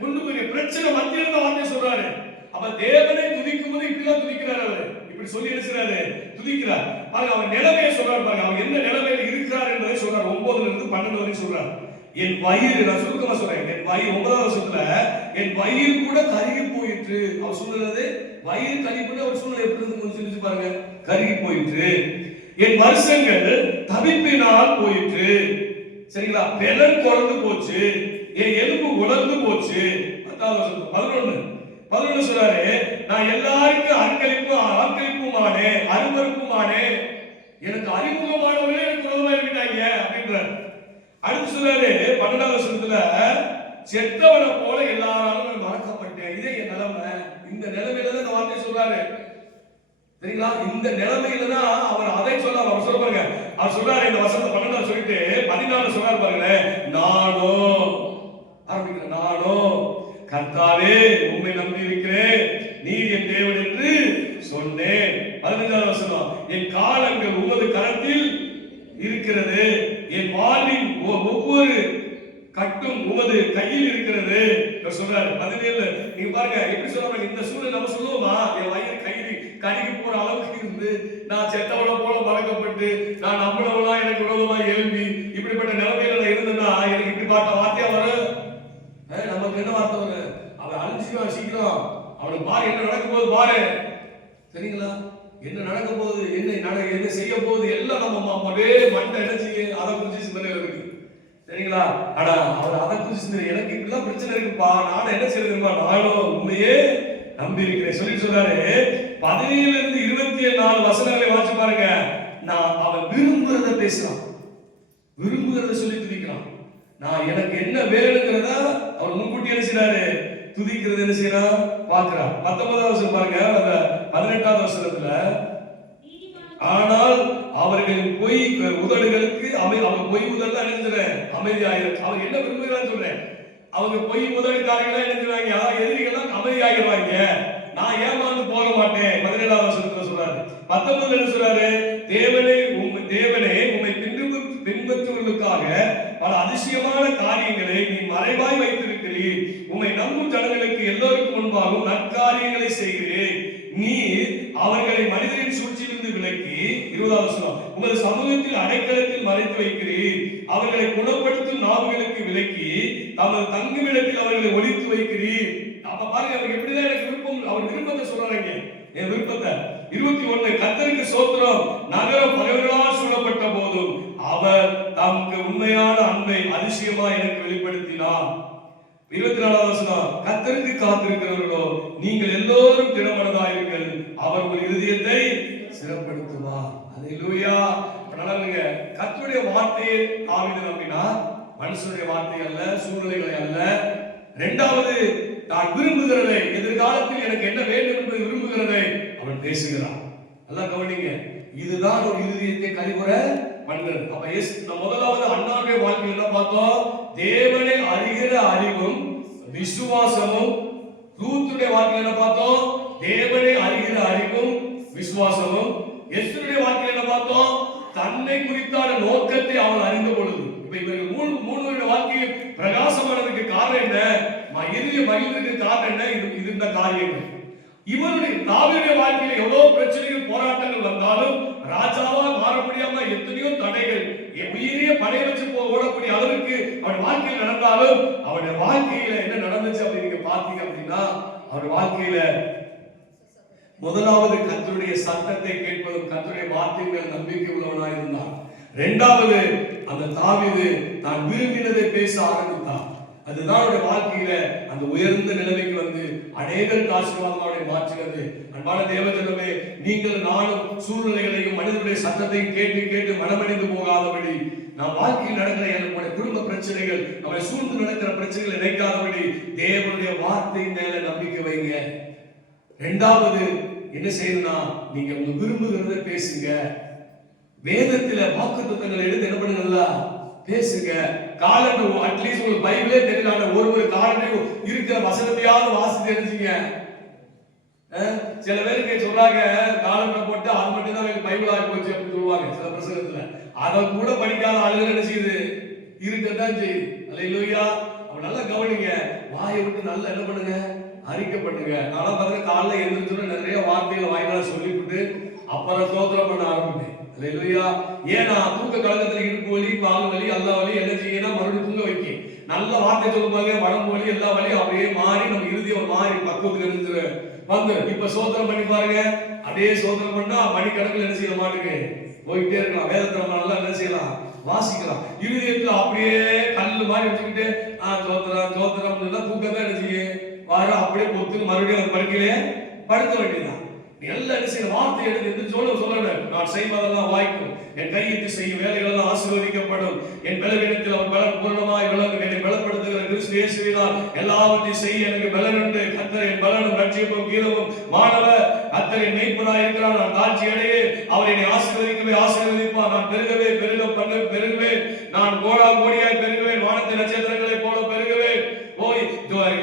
கொண்டு போய் பிரச்சனை மத்தியில தான் வார்த்தை சொல்றாரு. அப்ப தேவனை துதிக்கும் போது இப்படிதான் துதிக்கிறார். அவர் இப்படி சொல்லி எழுதுறாரு, துதிக்கிறார். பாருங்க, அவன் நிலைமையை சொல்றாரு. பாருங்க, அவன் என்ன நிலைமையில இருக்கிறார் என்பதை சொல்றார். 9-12 வரை சொல்றார். என் வயிறு, நான் சுருக்கமா சொல்றேன், என் வயிறு 9வது வருஷத்துல என் வயிறு கூட கருகி போயிற்று. அவர் சொல்றது வயிறு கருகி போயிட்டு அவர் சூழ்நிலை எப்படி இருந்து கொஞ்சம் சிந்திச்சு பாருங்க. கருகி போயிற்று. என் வருஷங்கள் தவிப்பினால் போயிற்று. சரிங்களா? பெலன் குறைந்து போச்சு, என் எலும்பு உலர்ந்து போச்சு. 10வது வருஷம் 11 சொல்றாரு, நான் எல்லாருக்கும் ஆட்களிப்புமானே அருவருப்புமானே, எனக்கு அறிமுகமானவர்களே எனக்கு விரோதமா இருக்கிட்டாங்க அப்படின்றார். அடுத்து சொல்றாரு 12வது வருஷத்துல, செத்தவனை போல எல்லாராலும் நான் மறக்கப்பட்டேன். இதே என் நிலைமை. இந்த நிலைமையில தான் இந்த வார்த்தை சொல்றாரு. சரிங்களா? இந்த நிலைமையில தான் அவர் அதை சொல்றாரு. அவர் சொல்ல பாருங்க, அவர் சொல்றாரு இந்த வசனத்தை 12 சொல்லிட்டு 14 சொல்றாரு பாருங்க, நானோ ஆரம்பிக்கிறேன், நானோ கர்த்தாவே உம்மை நம்பி இருக்கிறேன், நீர் என் தேவன் என்று சொன்னேன். 15வது வசனம், என் காலங்கள் உமது கரத்தில் இருக்கிறது, என் வாழ்வின் ஒவ்வொரு கட்டும் உமது கையில் இருக்கிறது சொல்றாரு. 17 நீங்க பாருங்க எப்படி சொல்றாங்க. இந்த சூழ்நிலை நம்ம சொல்லுவோமா, என் வயிறு கருகி போற அளவுக்கு இருந்து நான் செத்தவள போல மறக்கப்பட்டு நான் நம்மளவளா எனக்கு விரோதமா எழும்பி இப்படிப்பட்ட நிலைமையில நான் இருந்தேன்னா எனக்கு இப்படி பார்த்த வார்த்தையா வரும். நமக்கு என்ன வார்த்தை வரும்? அவன் அழிஞ்சிடுவான் சீக்கிரம், அவனுக்கு பாரு என்ன நடக்க போகுது பாரு. சரிங்களா? என்ன நடக்க போகுது, என்ன செய்ய போகுது எல்லாம் நம்ம அப்படியே மண்டை என்ன செய்ய அதை குறிச்சு சிந்தனை இருக்கு. சரிங்களா? ஆனா அவர் அதை குறிச்சு சிந்தனை, எனக்கு இப்படிலாம் பிரச்சனை இருக்குப்பா, நானும் என்ன செய்யறதுப்பா, நானும் உண்மையே நம்பி இருக்கிறேன் சொல்லி சொல்றாரு. 17-24 வசனங்களை வாசி பாருங்க. நான் அவன் விரும்புறத பேசுறான், விரும்புகிறத சொல்லி துதிக்கிறான். நான் எனக்கு என்ன வேணுங்கிறத அவர் முன்கூட்டி என்ன செய்யறாரு, துதிக்கிறது என்ன செய்யறான் பார்க்கிறான். 19வது வசனம் பாருங்க, அந்த 18வது வசனத்துல, ஆனால் அவர்களின் பொய் உதடுகளுக்கு அவங்க பொய் உதடுல அணிஞ்சிறேன் அமைதியாயிரும். அவங்க என்ன விரும்புகிறான்னு சொல்றேன், அவங்க பொய் உதடுக்காரங்களா அணிஞ்சிருவாங்க, அதாவது எதிரிகள்லாம் அமைதியாகிடுவாங்க, நான் ஏமாந்து போக மாட்டேன். 17வது வசனத்துல சொல்றாரு. 19 என்ன சொல்றாரு, தேவனே உம்மை பின்பற்றுவதற்காக பல அதிசயமான காரியங்களை நீ மறைவாய் வைத்திருக்கிறீர், உம்மை நம்பும் ஜனங்களுக்கு எல்லோருக்கும் முன்பாகவும் நற்காரியங்களை செய்கிறீர், நீ அவர்களை மனிதரின் சூழ்ச்சியிலிருந்து விலக்கி 20வது வசனம் உமது சமூகத்தில் அடைக்கலத்தில் மறைத்து வைக்கிறீர், அவர்களை குணப்படுத்தும் நாவுகளுக்கு விலக்கி தமது தங்குமிடத்தில் அவர்களை ஒளித்து வைக்கிறீர். அப்ப பாருங்க, அவர் எப்படிதான் எனக்கு விருப்பம், அவர் விருப்பத்தை சொல்றாங்க, என் விருப்பத்தை 21 கர்த்தருக்கு ஸ்தோத்திரம், நகரம் பகைவர்களால் சூழப்பட்ட போதும் அவர் தமக்கு உண்மையான அன்பை அதிசயமா எனக்கு வெளிப்படுத்தினார். 24வது வசனம், கர்த்தருக்கு காத்திருக்கிறவர்களோ நீங்கள் எல்லோரும் திடமனதாயிருங்கள், அவர் உங்கள் இருதயத்தை சிறப்படுத்துவார். அல்லேலூயா. நல்லதுங்க. கர்த்தருடைய வார்த்தையை தாவீது நம்பினார். மனுஷனுடைய வார்த்தை அல்ல, சூழ்நிலைகளை அல்ல. இரண்டாவது, நான் விரும்புகிறதை, எதிர்காலத்தில் எனக்கு என்ன வேண்டும் என்று விரும்புகிறதை அவன் பேசுகிறான். எல்லாம் கவனிங்க. இதுதான் ஒரு இருதயத்தை கலிபுற பண்ணுறது. அப்ப முதலாவது அண்ணாவுடைய வாழ்க்கையில் என்ன பார்த்தோம்? தேவனை அறிகிற அறிவும் விசுவாசமும். ரூத்துடைய வாழ்க்கையில் என்ன பார்த்தோம்? தேவனை அறிகிற அறிவும் விசுவாசமும். எஸ்தருடைய வாழ்க்கையில் என்ன பார்த்தோம்? தன்னை குறித்தான நோக்கத்தை அவன் அறிந்த பொழுது. இப்ப இவர்கள் மூணுடைய வாழ்க்கையில் பிரகாசமானதுக்கு காரணம் என்ன? இறுதிய மகிழ்ந்ததுக்கு காரணம் என்ன? இது இந்த காரியங்கள். இவருடைய தாவீதுடைய வாழ்க்கையில் எவ்வளவு பிரச்சனைகள், போராட்டங்கள் வந்தாலும் ராஜாவா மாற முடியாம எத்தனையோ தடைகள், உயிரியே படை வச்சு ஓடக்கூடிய அளவுக்கு அவன் வாழ்க்கையில் நடந்தாலும் அவனுடைய வாழ்க்கையில என்ன நடந்துச்சு அப்படின்னு நீங்க பாத்தீங்க அப்படின்னா, அவருடைய வாழ்க்கையில முதலாவது கர்த்தருடைய சத்தத்தை கேட்பதும் கர்த்தருடைய வார்த்தைகள் நம்பிக்கை உள்ளவனாய் இருந்தான். இரண்டாவது, அந்த தாவீது தான் விரும்பினதை பேச ஆரம்பித்தான். அதுதான் அவருடைய வாழ்க்கையில அந்த உயர்ந்த நிலைமைக்கு வந்து அநேகருக்கு ஆசீர்வாதமாக மாற்றினது. அன்பான தேவஜனமே, நீங்கள் நானும் சூழ்நிலைகளையும் மனிதனுடைய சத்தத்தையும் கேட்டு கேட்டு மனமடைந்து போகாதபடி, நம் வாழ்க்கையில் நடக்கிற நம்முடைய குடும்ப பிரச்சனைகள், நம்மை சூழ்ந்து நடக்கிற பிரச்சனைகளை நினைக்காதபடி தேவனுடைய வார்த்தை மேல நம்பிக்கை வைங்க. இரண்டாவது என்ன செய்யணும்னா, நீங்க உங்க விரும்புகிறத பேசுங்க. வேதத்துல வாக்குத்தத்தங்களை எடுத்து என்ன பண்ணுங்களா பேசுங்க. காலண்டு அட்லீஸ்ட் உங்களுக்கு பைபிளே தெரியல, ஒரு காலண்டு இருக்கிற வசனத்தையாவது வாசி தெரிஞ்சுங்க. சில பேருக்கு சொல்றாங்க காலண்டை போட்டு அது மட்டும் தான் பைபிள் ஆகி போச்சு அப்படின்னு சொல்லுவாங்க சில பிரசங்கத்துல. அதை கூட படிக்காத ஆளுகள் என்ன செய்யுது? இருக்கத்தான் செய்யுது. அல்லேலூயா. அப்ப நல்லா கவனிங்க. வாயை விட்டு நல்லா என்ன பண்ணுங்க? அறிக்கை பண்ணுங்க. நானும் பாருங்க, காலைல எழுந்திரிச்சோன்னு நிறைய வார்த்தைகளை வாயிலாக சொல்லிவிட்டு அப்புறம் ஸ்தோத்திரம் பண்ண ஆரம்பிப்பேன். அல்லேலூயா. ஏன்னா தூக்க கலக்கத்துல இடுப்பு வலி, கால் வலி, எல்லா வலி என்ன செய்யணும்? மறுபடியும் தூங்க வைக்க நல்ல வார்த்தை சொல்லுவாங்க. உடம்பு வலி, எல்லா வலியும் அப்படியே மாறி நம்ம இறுதியம் மாறி பக்குவத்துக்கு இருந்து வந்து இப்ப சோதனை பண்ணி பாருங்க. அப்படியே சோதனை பண்ணா மணிக்கணக்கில் என்ன செய்ய மாட்டுக்கு போயிட்டே இருக்கலாம். வேதத்தை நம்ம நல்லா என்ன செய்யலாம்? வாசிக்கலாம். இருதயத்துல அப்படியே கல்லு மாதிரி வச்சுக்கிட்டு சோத்திரம் சோத்திரம் தூக்கம் தான் என்ன செய்ய வார அப்படியே பொத்து மறுபடியும் அந்த படுக்கையிலே படுக்க வேண்டியதான். நல்ல என்ன செய்ய வார்த்தை எடுத்து சொல்லல. நான் செய்வதெல்லாம் வாய்க்கும், என் கையிட்டு செய்யும் வேலைகள் எல்லாம் ஆசீர்வதிக்கப்படும், என் பலவீனத்தில் அவர் பலன் பூர்ணமாய் விளங்கும், என்னை பலப்படுத்துகிற கிறிஸ்து இயேசுவினால் எல்லாவற்றையும் செய்ய எனக்கு பலன் உண்டு. கர்த்தர் என் பலனும் ரட்சிப்பும் கீழமும் மாணவர். கர்த்தர் என் மேய்ப்பனாய் இருக்கிறார். நான் தாழ்ச்சி அடையே அவர் என்னை ஆசீர்வதிக்கவே ஆசீர்வதிப்பார். நான் பெருகவே பெருகுவேன். நான் கோடியாய் பெருகுவேன். வானத்தின் நட்சத்திரங்களைப் போல பெருகுவேன்.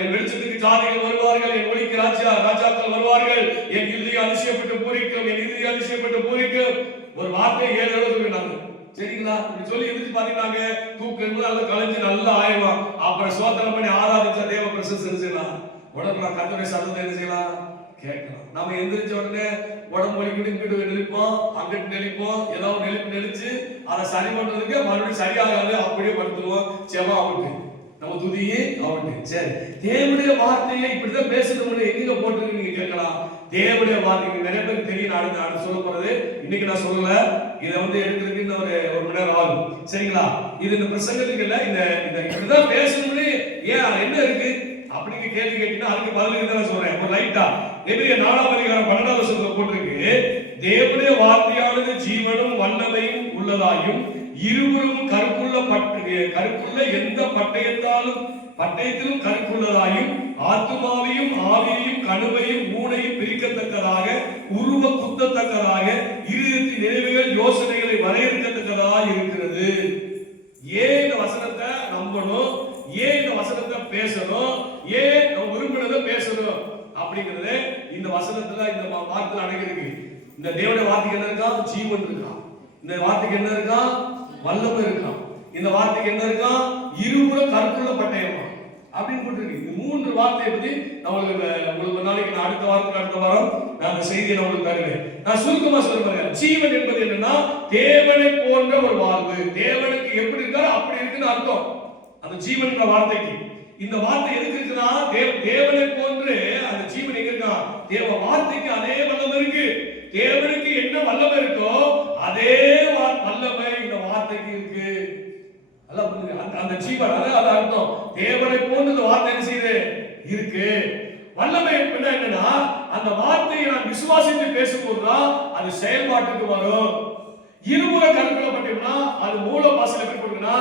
என் வெளிச்சத்துக்கு ஜாதிகள் வருவார்கள், என் ஒளிக்கு ராஜாக்கள் வருவார்கள். என் இறுதியை அதிசயப்பட்டு பூரிக்கும், என் இறுதியை அதிசயப்பட்டு பூரிக்கும். ஒரு வார்த்தை 7 தடவை சொல்லினாங்க. சரிங்களா? சொல்லி எதிர்த்து பாத்தீங்கன்னாங்க தூக்கம் நல்லா கலைஞ்சு நல்லா ஆயிடுவான். அப்புறம் சோதனம் பண்ணி ஆராதிச்ச தேவ பிரசன்ஸ் செய்யலாம். உடம்புல கர்த்தருடைய சத்தத்தை என்ன செய்யலாம்? கேட்கலாம். நம்ம எந்திரிச்ச உடனே உடம்பு வலிக்கிட்டு இங்கிட்டு நெளிப்போம், அங்கிட்டு நெளிப்போம், ஏதாவது நெளிச்சு அதை சரி பண்றதுக்கு மறுபடியும் சரியாகாது, அப்படியே படுத்துருவோம். செவா அவுட்டு, நம்ம துதியே அவுட்டு. சரி, தேவனுடைய வார்த்தையை இப்படிதான் பேசணும்னு எங்க போட்டு நீங்க கேட்கலாம். தேவனுடைய வார்த்தை நிறைய பேருக்கு தெரியும். நான் சொல்ல போறது இன்னைக்கு நான் சொல்லல, இதை எடுக்கிறதுக்கு இன்னும் ஒரு மணி நேரம் ஆகும். சரிங்களா? இது இந்த பிரசங்கத்துக்கு இல்ல, இந்த இப்படிதான் பேசணும்னு ஏன் என்ன இருக்கு அப்படிங்க கேள்வி கேட்டீங்கன்னா அதுக்கு பதிலுக்கு தான் சொல்றேன். ஒரு லைட்டா எபிரேயர் 4ஆம் அதிகாரம் 12ஆம் வசனத்துல போட்டிருக்கு, தேவனுடைய வார்த்தையானது ஜீவனும் வல்லமையும் உள்ளதாயும் இருபுறமும் கருக்குள்ள எந்த பட்டயத்திலும் கருக்குள்ளதாயும் ஆத்துமாவையும் ஆவியையும் கணுவையும் ஊனையும் பிரிக்கத்தக்கதாக உருவ குத்தத்தக்கதாக இருதயத்தின் நினைவுகள் யோசனைகளை வரையறுக்கத்தக்கதாக இருக்கிறது. ஏன் இந்த வசனத்தை நம்பணும், ஏன் இந்த வசனத்தை பேசணும், ஏன் நம்ம விரும்பினதை பேசணும் அப்படிங்கறது இந்த வசனத்துல இந்த வார்த்தையில அடங்கியிருக்கு. இந்த தேவனுடைய வார்த்தைக்கு என்ன இருக்கா? ஜீவன் இருக்கா. இந்த வார்த்தைக்கு என்ன இருக்கா? வல்லமை இருக்கா. இந்த வார்த்தைக்கு என்ன இருக்கா? இருபுறம் கருக்குள்ள பட்டயமா அப்படின்னு போட்டிருக்கு. இந்த 3 வார்த்தையை பத்தி உங்களுக்கு ஒரு நாளைக்கு நான் அடுத்த வாரம் நான் அந்த செய்தியை நான் உங்களுக்கு தருவேன். நான் சுருக்கமா சொல்றேன். ஜீவன் என்பது என்னன்னா தேவனை போன்ற ஒரு வாழ்வு. தேவனுக்கு எப்படி இருக்காரோ அப்படி இருக்குன்னு அர்த்தம் அந்த ஜீவன் வார்த்தைக்கு. இந்த வார்த்தை எதுக்கு இருக்குன்னா தேவனை போன்று அந்த ஜீவன் எங்க இருக்கா? தேவ வார்த்தைக்கு அதே வல்லமை இருக்கு. தேவனுக்கு என்ன வல்லமை இருக்கோ அதே வல்லமை இந்த வார்த்தைக்கு இருக்கு. அந்த ஜீவன் அது அர்த்தம். தேவனை போன்று இந்த வார்த்தை என்ன செய்யுது இருக்கு. வல்லமை என்னன்னா அந்த வார்த்தையை நான் விசுவாசித்து பேசும்போதுதான் அது செயல்பாட்டுக்கு வரும். இருமுறை கற்பிக்கப்பட்டோம்னா அது மூல பாசையில் எப்படி போட்டுன்னா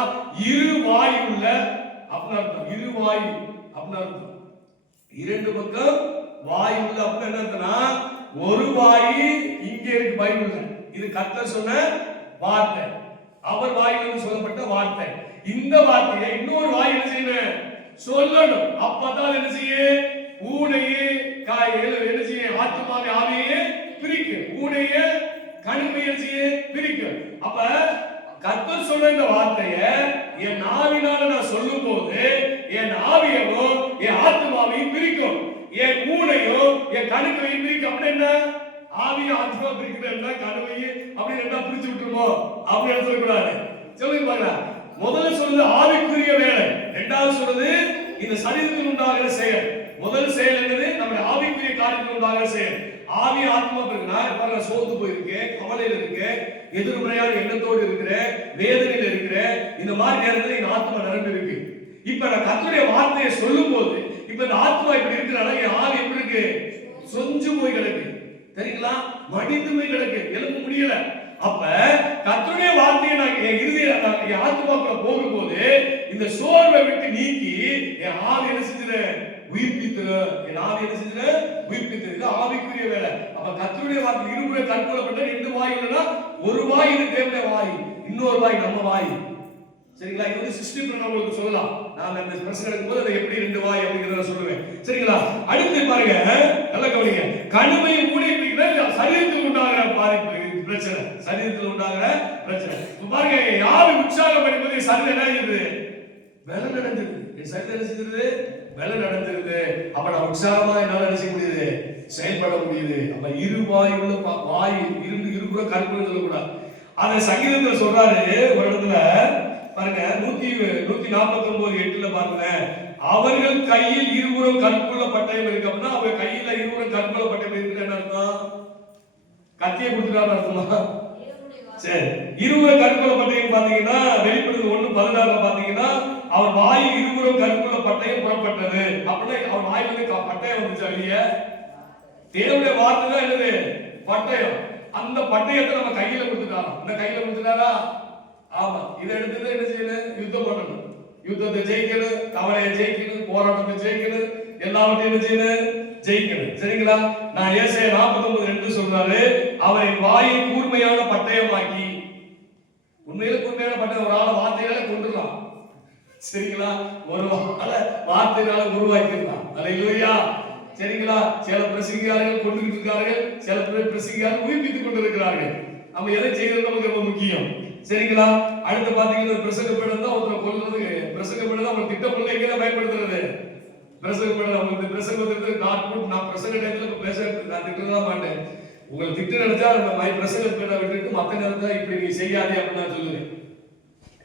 இரு வாய் உள்ள அப்படின்னு அர்த்தம். இரு வாய் அப்படின்னு அர்த்தம். இரண்டு பக்கம் வாய் உள்ள அப்படின்னு என்ன அர்த்தம்னா ஒரு வாய் இங்க இருக்கு பைபிள்ல. இது கர்த்தர் சொன்ன வார்த்தை, அவர் வாயிலிருந்து சொல்லப்பட்ட வார்த்தை. இந்த வார்த்தையை இன்னொரு வாய் என்ன செய்யணும் சொல்லணும். அப்பதான் என்ன செய்ய ஊனையே என்ன செய்ய ஆத்துமாவை ஆவியே பிரிக்கும். ஊனைய கண்மையை செய்ய பிரிக்கும். அப்ப கர்த்தர் சொன்ன இந்த வார்த்தையை என் நாவினால நான் சொல்லும் போது என் ஆவியவோ என் ஆத்துமாவையும் பிரிக்கும், என் ஊனையோ என் கணுவையும் பிரிக்கும். அப்படி என்ன ஆவியும் ஆத்மா பிரிக்கிறேன்னா கணுவையை அப்படி என்ன பிரிச்சு விட்டுருமோ அப்படின்னு சொல்லக்கூடாது. சொல்லுங்க பாருங்க. முதல்ல சொல்றது ஆவிக்குரிய வேலை, இரண்டாவது சொல்றது இந்த சரீரத்தில் உண்டாகிற செயல். முதல் செயல் என்னது நம்ம ஆவிக்குரிய காரியத்தில் உண்டாகிற செயல். ஆவி ஆத்மா இருக்குன்னா பாருங்க, சோர்ந்து போயிருக்கு, கவலையில இருக்கு, எதிர்மறையான எண்ணத்தோடு இருக்கிற, வேதனையில இருக்கிற, இந்த மாதிரி நேரத்துல இந்த ஆத்மா நிரம்பி இருக்கு. இப்ப நான் கர்த்தருடைய வார்த்தையை சொல்லும் போது இப்ப இந்த ஆத்மா இப்படி இருக்கிறனால என் ஆவி எப்படி இருக்கு சொஞ்சு போய் கிடக்கு, தெரியுங்களா, மடிந்து போய் கிடக்கு, எழும்ப முடியல. அப்ப கர்த்தருடைய வார்த்தையை நான் என் இறுதியில என் ஆத்மாக்குள்ள போகும்போது இந்த சோர்வை விட்டு நீக்கி என் ஆவி என்ன செஞ்சிரு உயிர்ப்பித்து, என் ஆவி என்ன செஞ்சிரு உயிர்ப்பித்து. இது ஆவிக்குரிய வேலை. அப்ப கர்த்தருடைய வார்த்தை இருமுறை கற்கொள்ளப்பட்ட ரெண்டு வாய் இல்லைன்னா ஒரு வாய் இது தேவனுடைய வாய், இன்னொரு வாய் நம்ம வாய். சரிங்களா? இது வந்து சிஸ்டம் நான் உங்களுக்கு சொல்லலாம். நான் அந்த பிரச்சனை எடுக்கும்போது அதை எப்படி ரெண்டு வாய் அப்படிங்கிறத சொல்லுவேன். சரிங்களா? அடுத்து பாருங்க, நல்ல கவனிங்க. கணுவை மூடி பிடிக்கிற சரீரத்தில் உண்டாகிற பாதிப்பு பிரச்சனை, சரீரத்தில் உண்டாகிற பிரச்சனை. பாருங்க, யாரு உற்சாகம் பண்ணும்போது சரீரம் என்ன ஆகுது வெள்ள நடந்துருது. என் சரீரம் என்ன செஞ்சிருது வெள்ள நடந்துருது. அப்ப நான் உற்சாகமா என்னால என்ன செய்ய முடியுது செயல்பட முடியுது. அப்ப இரு வாய் உள்ள வாய் இருபுற கற்பனை சொல்லக்கூடாது. அந்த சங்கீதத்துல சொல்றாரு ஒரு இடத்துல பாருங்க, 149:8 பாருங்க, அவர்கள் கையில் இருபுறம் கற்புள்ள பட்டயம் இருக்கு. அப்படின்னா அவங்க கையில இருபுறம் கற்புள்ள பட்டயம் இருக்கு என்ன அர்த்தம்? கத்தியை கொடுத்துட்டான்னு அர்த்தமா? சரி, இருபுறம் கற்புள்ள பட்டயம் பாத்தீங்கன்னா வெளிப்படுது 1:16 பாத்தீங்கன்னா அவர் வாயில் இருபுறம் கற்புள்ள பட்டயம் புறப்பட்டது. அப்படின்னா அவர் வாயிலிருந்து பட்டயம் வந்துச்சு இல்லையா? தேவனுடைய வார்த்தை தான் என்னது பட்டயம். அந்த பட்டயத்தை நம்ம கையில கொடுத்துட்டாரா? இந்த கையில கொடுத்துட்டாரா? ஆமா. இதை எடுத்து என்ன செய்யணும்? யுத்தம் பண்ணணும். யுத்தத்தை ஜெயிக்கணும், கவலையை ஜெயிக்கணும், போராட்டத்தை ஜெயிக்கணும், எல்லாவற்றையும் என்ன செய்யணும் ஜெயிக்கணும். சரிங்களா? நான் ஏசாயா 49:2 சொல்றாரு, அவரை வாயை கூர்மையான பட்டயமாக்கி. உண்மையில கூர்மையான பட்டயம் ஒரு ஆளை வார்த்தையால கொண்டுடலாம். சரிங்களா? ஒரு வார்த்தையால உருவாக்கிடலாம். அல்லேலூயா. சரிங்களா? சில பிரசங்கியார்கள் கொண்டுகிட்டு இருக்கார்கள், சில பிரசங்கியார்கள் உயிர்ப்பித்துக் கொண்டிருக்கிறார்கள். நம்ம எதை செய்யறது நமக்கு ரொம்ப முக்கியம். சரிங்களா? அடுத்து பாத்தீங்கன்னா பிரசங்கப்படம் தான் ஒருத்தரை கொல்றதுக்கு, பிரசங்கப்படம் தான் ஒரு திட்டப்பட எங்க பயன்படுத்துறது. பிரசங்கப்படம் அவங்க பிரசங்கத்துக்கு நான் பிரசங்க நேரத்துல பேச நான் திட்டதான் மாட்டேன். உங்களை திட்டு நினைச்சா அந்த பிரசங்கப்பட விட்டுட்டு மத்த நேரத்துல இப்படி நீ செய்யாதே அப்படின்னு நான் சொல்லுவேன்.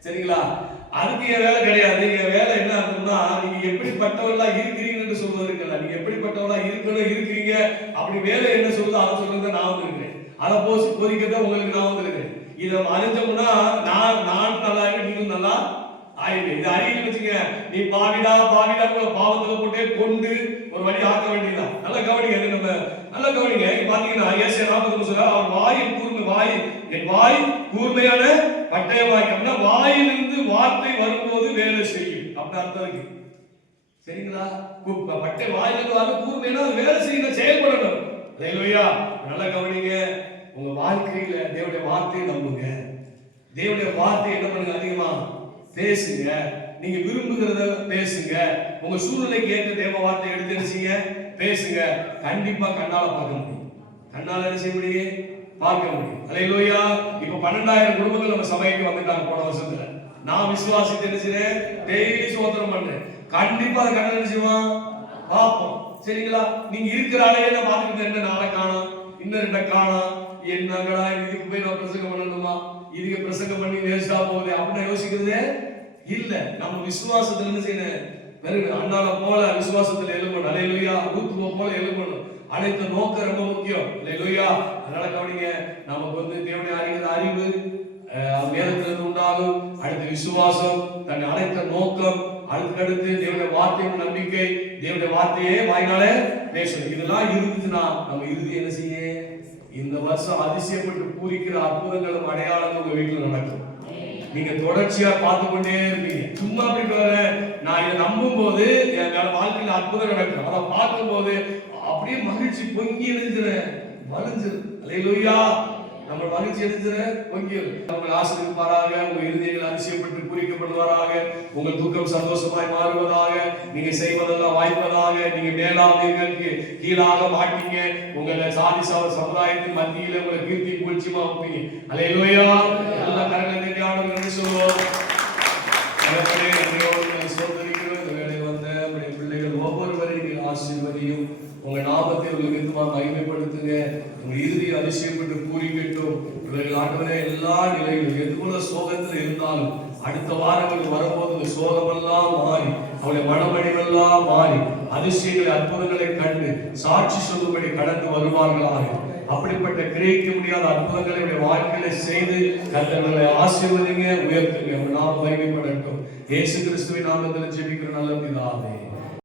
சரிங்களா? அதுக்கு என் வேலை கிடையாது. என் வேலை என்ன ஆகுதுன்னா, நீங்க எப்படிப்பட்டவர்களா இருக்கிறீங்கன்னு சொல்வதற்கல்ல, நீங்க எப்படிப்பட்டவர்களா இருக்கணும் இருக்கிறீங்க அப்படி வேலை என்ன சொல்லுதோ அதை சொல்றது நான் வந்திருக்கிறேன். அதை போதிக்கிறத உங்களுக்கு நான் வந்திருக்கிறேன். இதை அறிஞ்சோம்னா நான் நல்லா நீங்களும் நல்லா ஆயிடுங்க. இது அறிவியல் வச்சுங்க, நீ பாவிடா பாவத்துல போட்டே கொண்டு ஒரு வழி ஆக்க வேண்டியதுதான். நல்லா கவனிங்க. அது நம்ம நல்லா கவனிங்க. பாத்தீங்கன்னா ஏசாயா 40 சொல்ல, அவர் வாயின் கூர்மை வாய் என் வாய் கூர்மையான பட்டயமாக்கி. அப்படின்னா வாயிலிருந்து வார்த்தை வரும்போது வேலை செய்யும் அப்படின்னு அர்த்தம் இருக்கு. சரிங்களா? பட்டை வாயிலிருந்து வர கூர்மைனா அது வேலை செய்யணும், செயல்படணும். அல்லேலூயா. நல்லா கவனிங்க. உங்க வாழ்க்கையில தேவனுடைய வார்த்தையை நம்புங்க. தேவனுடைய வார்த்தை என்ன பண்ணுங்க, அதிகமா பேசுங்க. நீங்க விரும்புகிறத பேசுங்க. உங்க சூழ்நிலைக்கு ஏற்ற தேவ வார்த்தை எடுத்துருச்சீங்க பேசுங்க. கண்டிப்பா கண்ணால பார்க்க முடியும். கண்ணால என்ன செய்ய முடியும்? பார்க்க முடியும். அல்லேலூயா. இப்ப 12,000 குடும்பங்கள் நம்ம சபைக்கு வந்துட்டாங்க போன வருஷத்துல. நான் விசுவாசித்து என்ன செய்றேன்? டெய்லி சோத்திரம் பண்றேன். கண்டிப்பா அதை கண்ணால என்ன செய்வான் பார்ப்போம். சரிங்களா? நீங்க இருக்கிற அலையில பாத்துக்கிட்டு என்ன நாளை காணும், இன்னும் ரெண்ட காணும், என்னங்கடா இதுக்கு போய் நான் பிரசங்கம் பண்ணணுமா, இதுக்கு பிரசங்கம் பண்ணி வேஸ்டா போகுது அப்படின்னு யோசிக்கிறதே இல்ல. நம்ம விசுவாசத்துல என்ன செய்யணும்? அண்ணால போல விசுவாசத்துல எழுப்பணும். அல்லேலூயா. ரூத்துவ போல எழுப்பணும். அழைத்த நோக்கம் ரொம்ப முக்கியம். அல்லேலூயா. அதனால கவனிங்க, நமக்கு தேவனுடைய அறிவு வேதத்திலிருந்து உண்டாகும். அடுத்து விசுவாசம், தன்னை அழைத்த நோக்கம், அடுத்து தேவனுடைய வார்த்தையின் நம்பிக்கை, தேவனுடைய வார்த்தையே வாயினாலே பேசணும். இதெல்லாம் இருந்துச்சுன்னா நம்ம இறுதி என்ன செய்ய, இந்த வருஷம் அதிசயப்பட்டு பூரிக்கிற அற்புதங்களும் அடையாளங்களும் உங்க வீட்டுல நடக்கும். நீங்க தொடர்ச்சியா பார்த்து கொண்டே இருப்பீங்க. சும்மா அப்படி நான் இதை நம்பும் போது என் வாழ்க்கையில அற்புதம் நடக்கும். அதை பார்க்கும் போது அப்படியே மகிழ்ச்சி பொங்கி வலிஞ்சிரு. அல்லேலூயா. நம்ம மகிழ்ச்சி பொங்கி நம்மளை ஆசீர்வதிப்பாராக. உங்க இருதயங்கள் அதிசயப்பட்டு பூரிக்கப்படுவாராக. உங்கள் துக்கம் சந்தோஷமாய் மாறுவதாக. நீங்க செய்வதெல்லாம் வாய்ப்பதாக. நீங்க மேலாளர்களுக்கு கீழாக மாட்டீங்க. உங்களை சாதி சமுதாயத்தின் மத்தியில உங்களை கீர்த்தி புகழ்ச்சியமா வைப்பீங்க. அல்லேலூயா. எல்லா கரங்களை தியானம் சொல்லுவோம். சோதரிக்கிறோம். இந்த வேலை வந்த நம்முடைய பிள்ளைகள் ஒவ்வொருவரையும் ஆசீர்வதியும். உங்க நாமத்தை உங்களுக்கு மகிமைப்படுத்துங்க. உங்க இறுதியை அதிசயப்பட்டு பூரிக்கட்டும். இவர்கள் ஆண்டவரே எல்லா நிலையிலும் எதுபோல சோகத்தில் இருந்தாலும் அடுத்த வாரங்களுக்கு வரும்போது இந்த சோகமெல்லாம் மாறி, அவருடைய மனமடிவெல்லாம் மாறி, அதிசயங்களை அற்புதங்களை கண்டு சாட்சி சொல்லும்படி கடந்து வருவார்களாக. அப்படிப்பட்ட கிரகிக்க முடியாத அற்புதங்களை வாழ்க்கையில செய்து கர்த்தர்களை ஆசீர்வதிங்க, உயர்த்துங்க. நாம மகிமைப்படட்டும். இயேசு கிறிஸ்துவின் நாமத்தில் ஜெபிக்கிற நல்ல பிதாவே.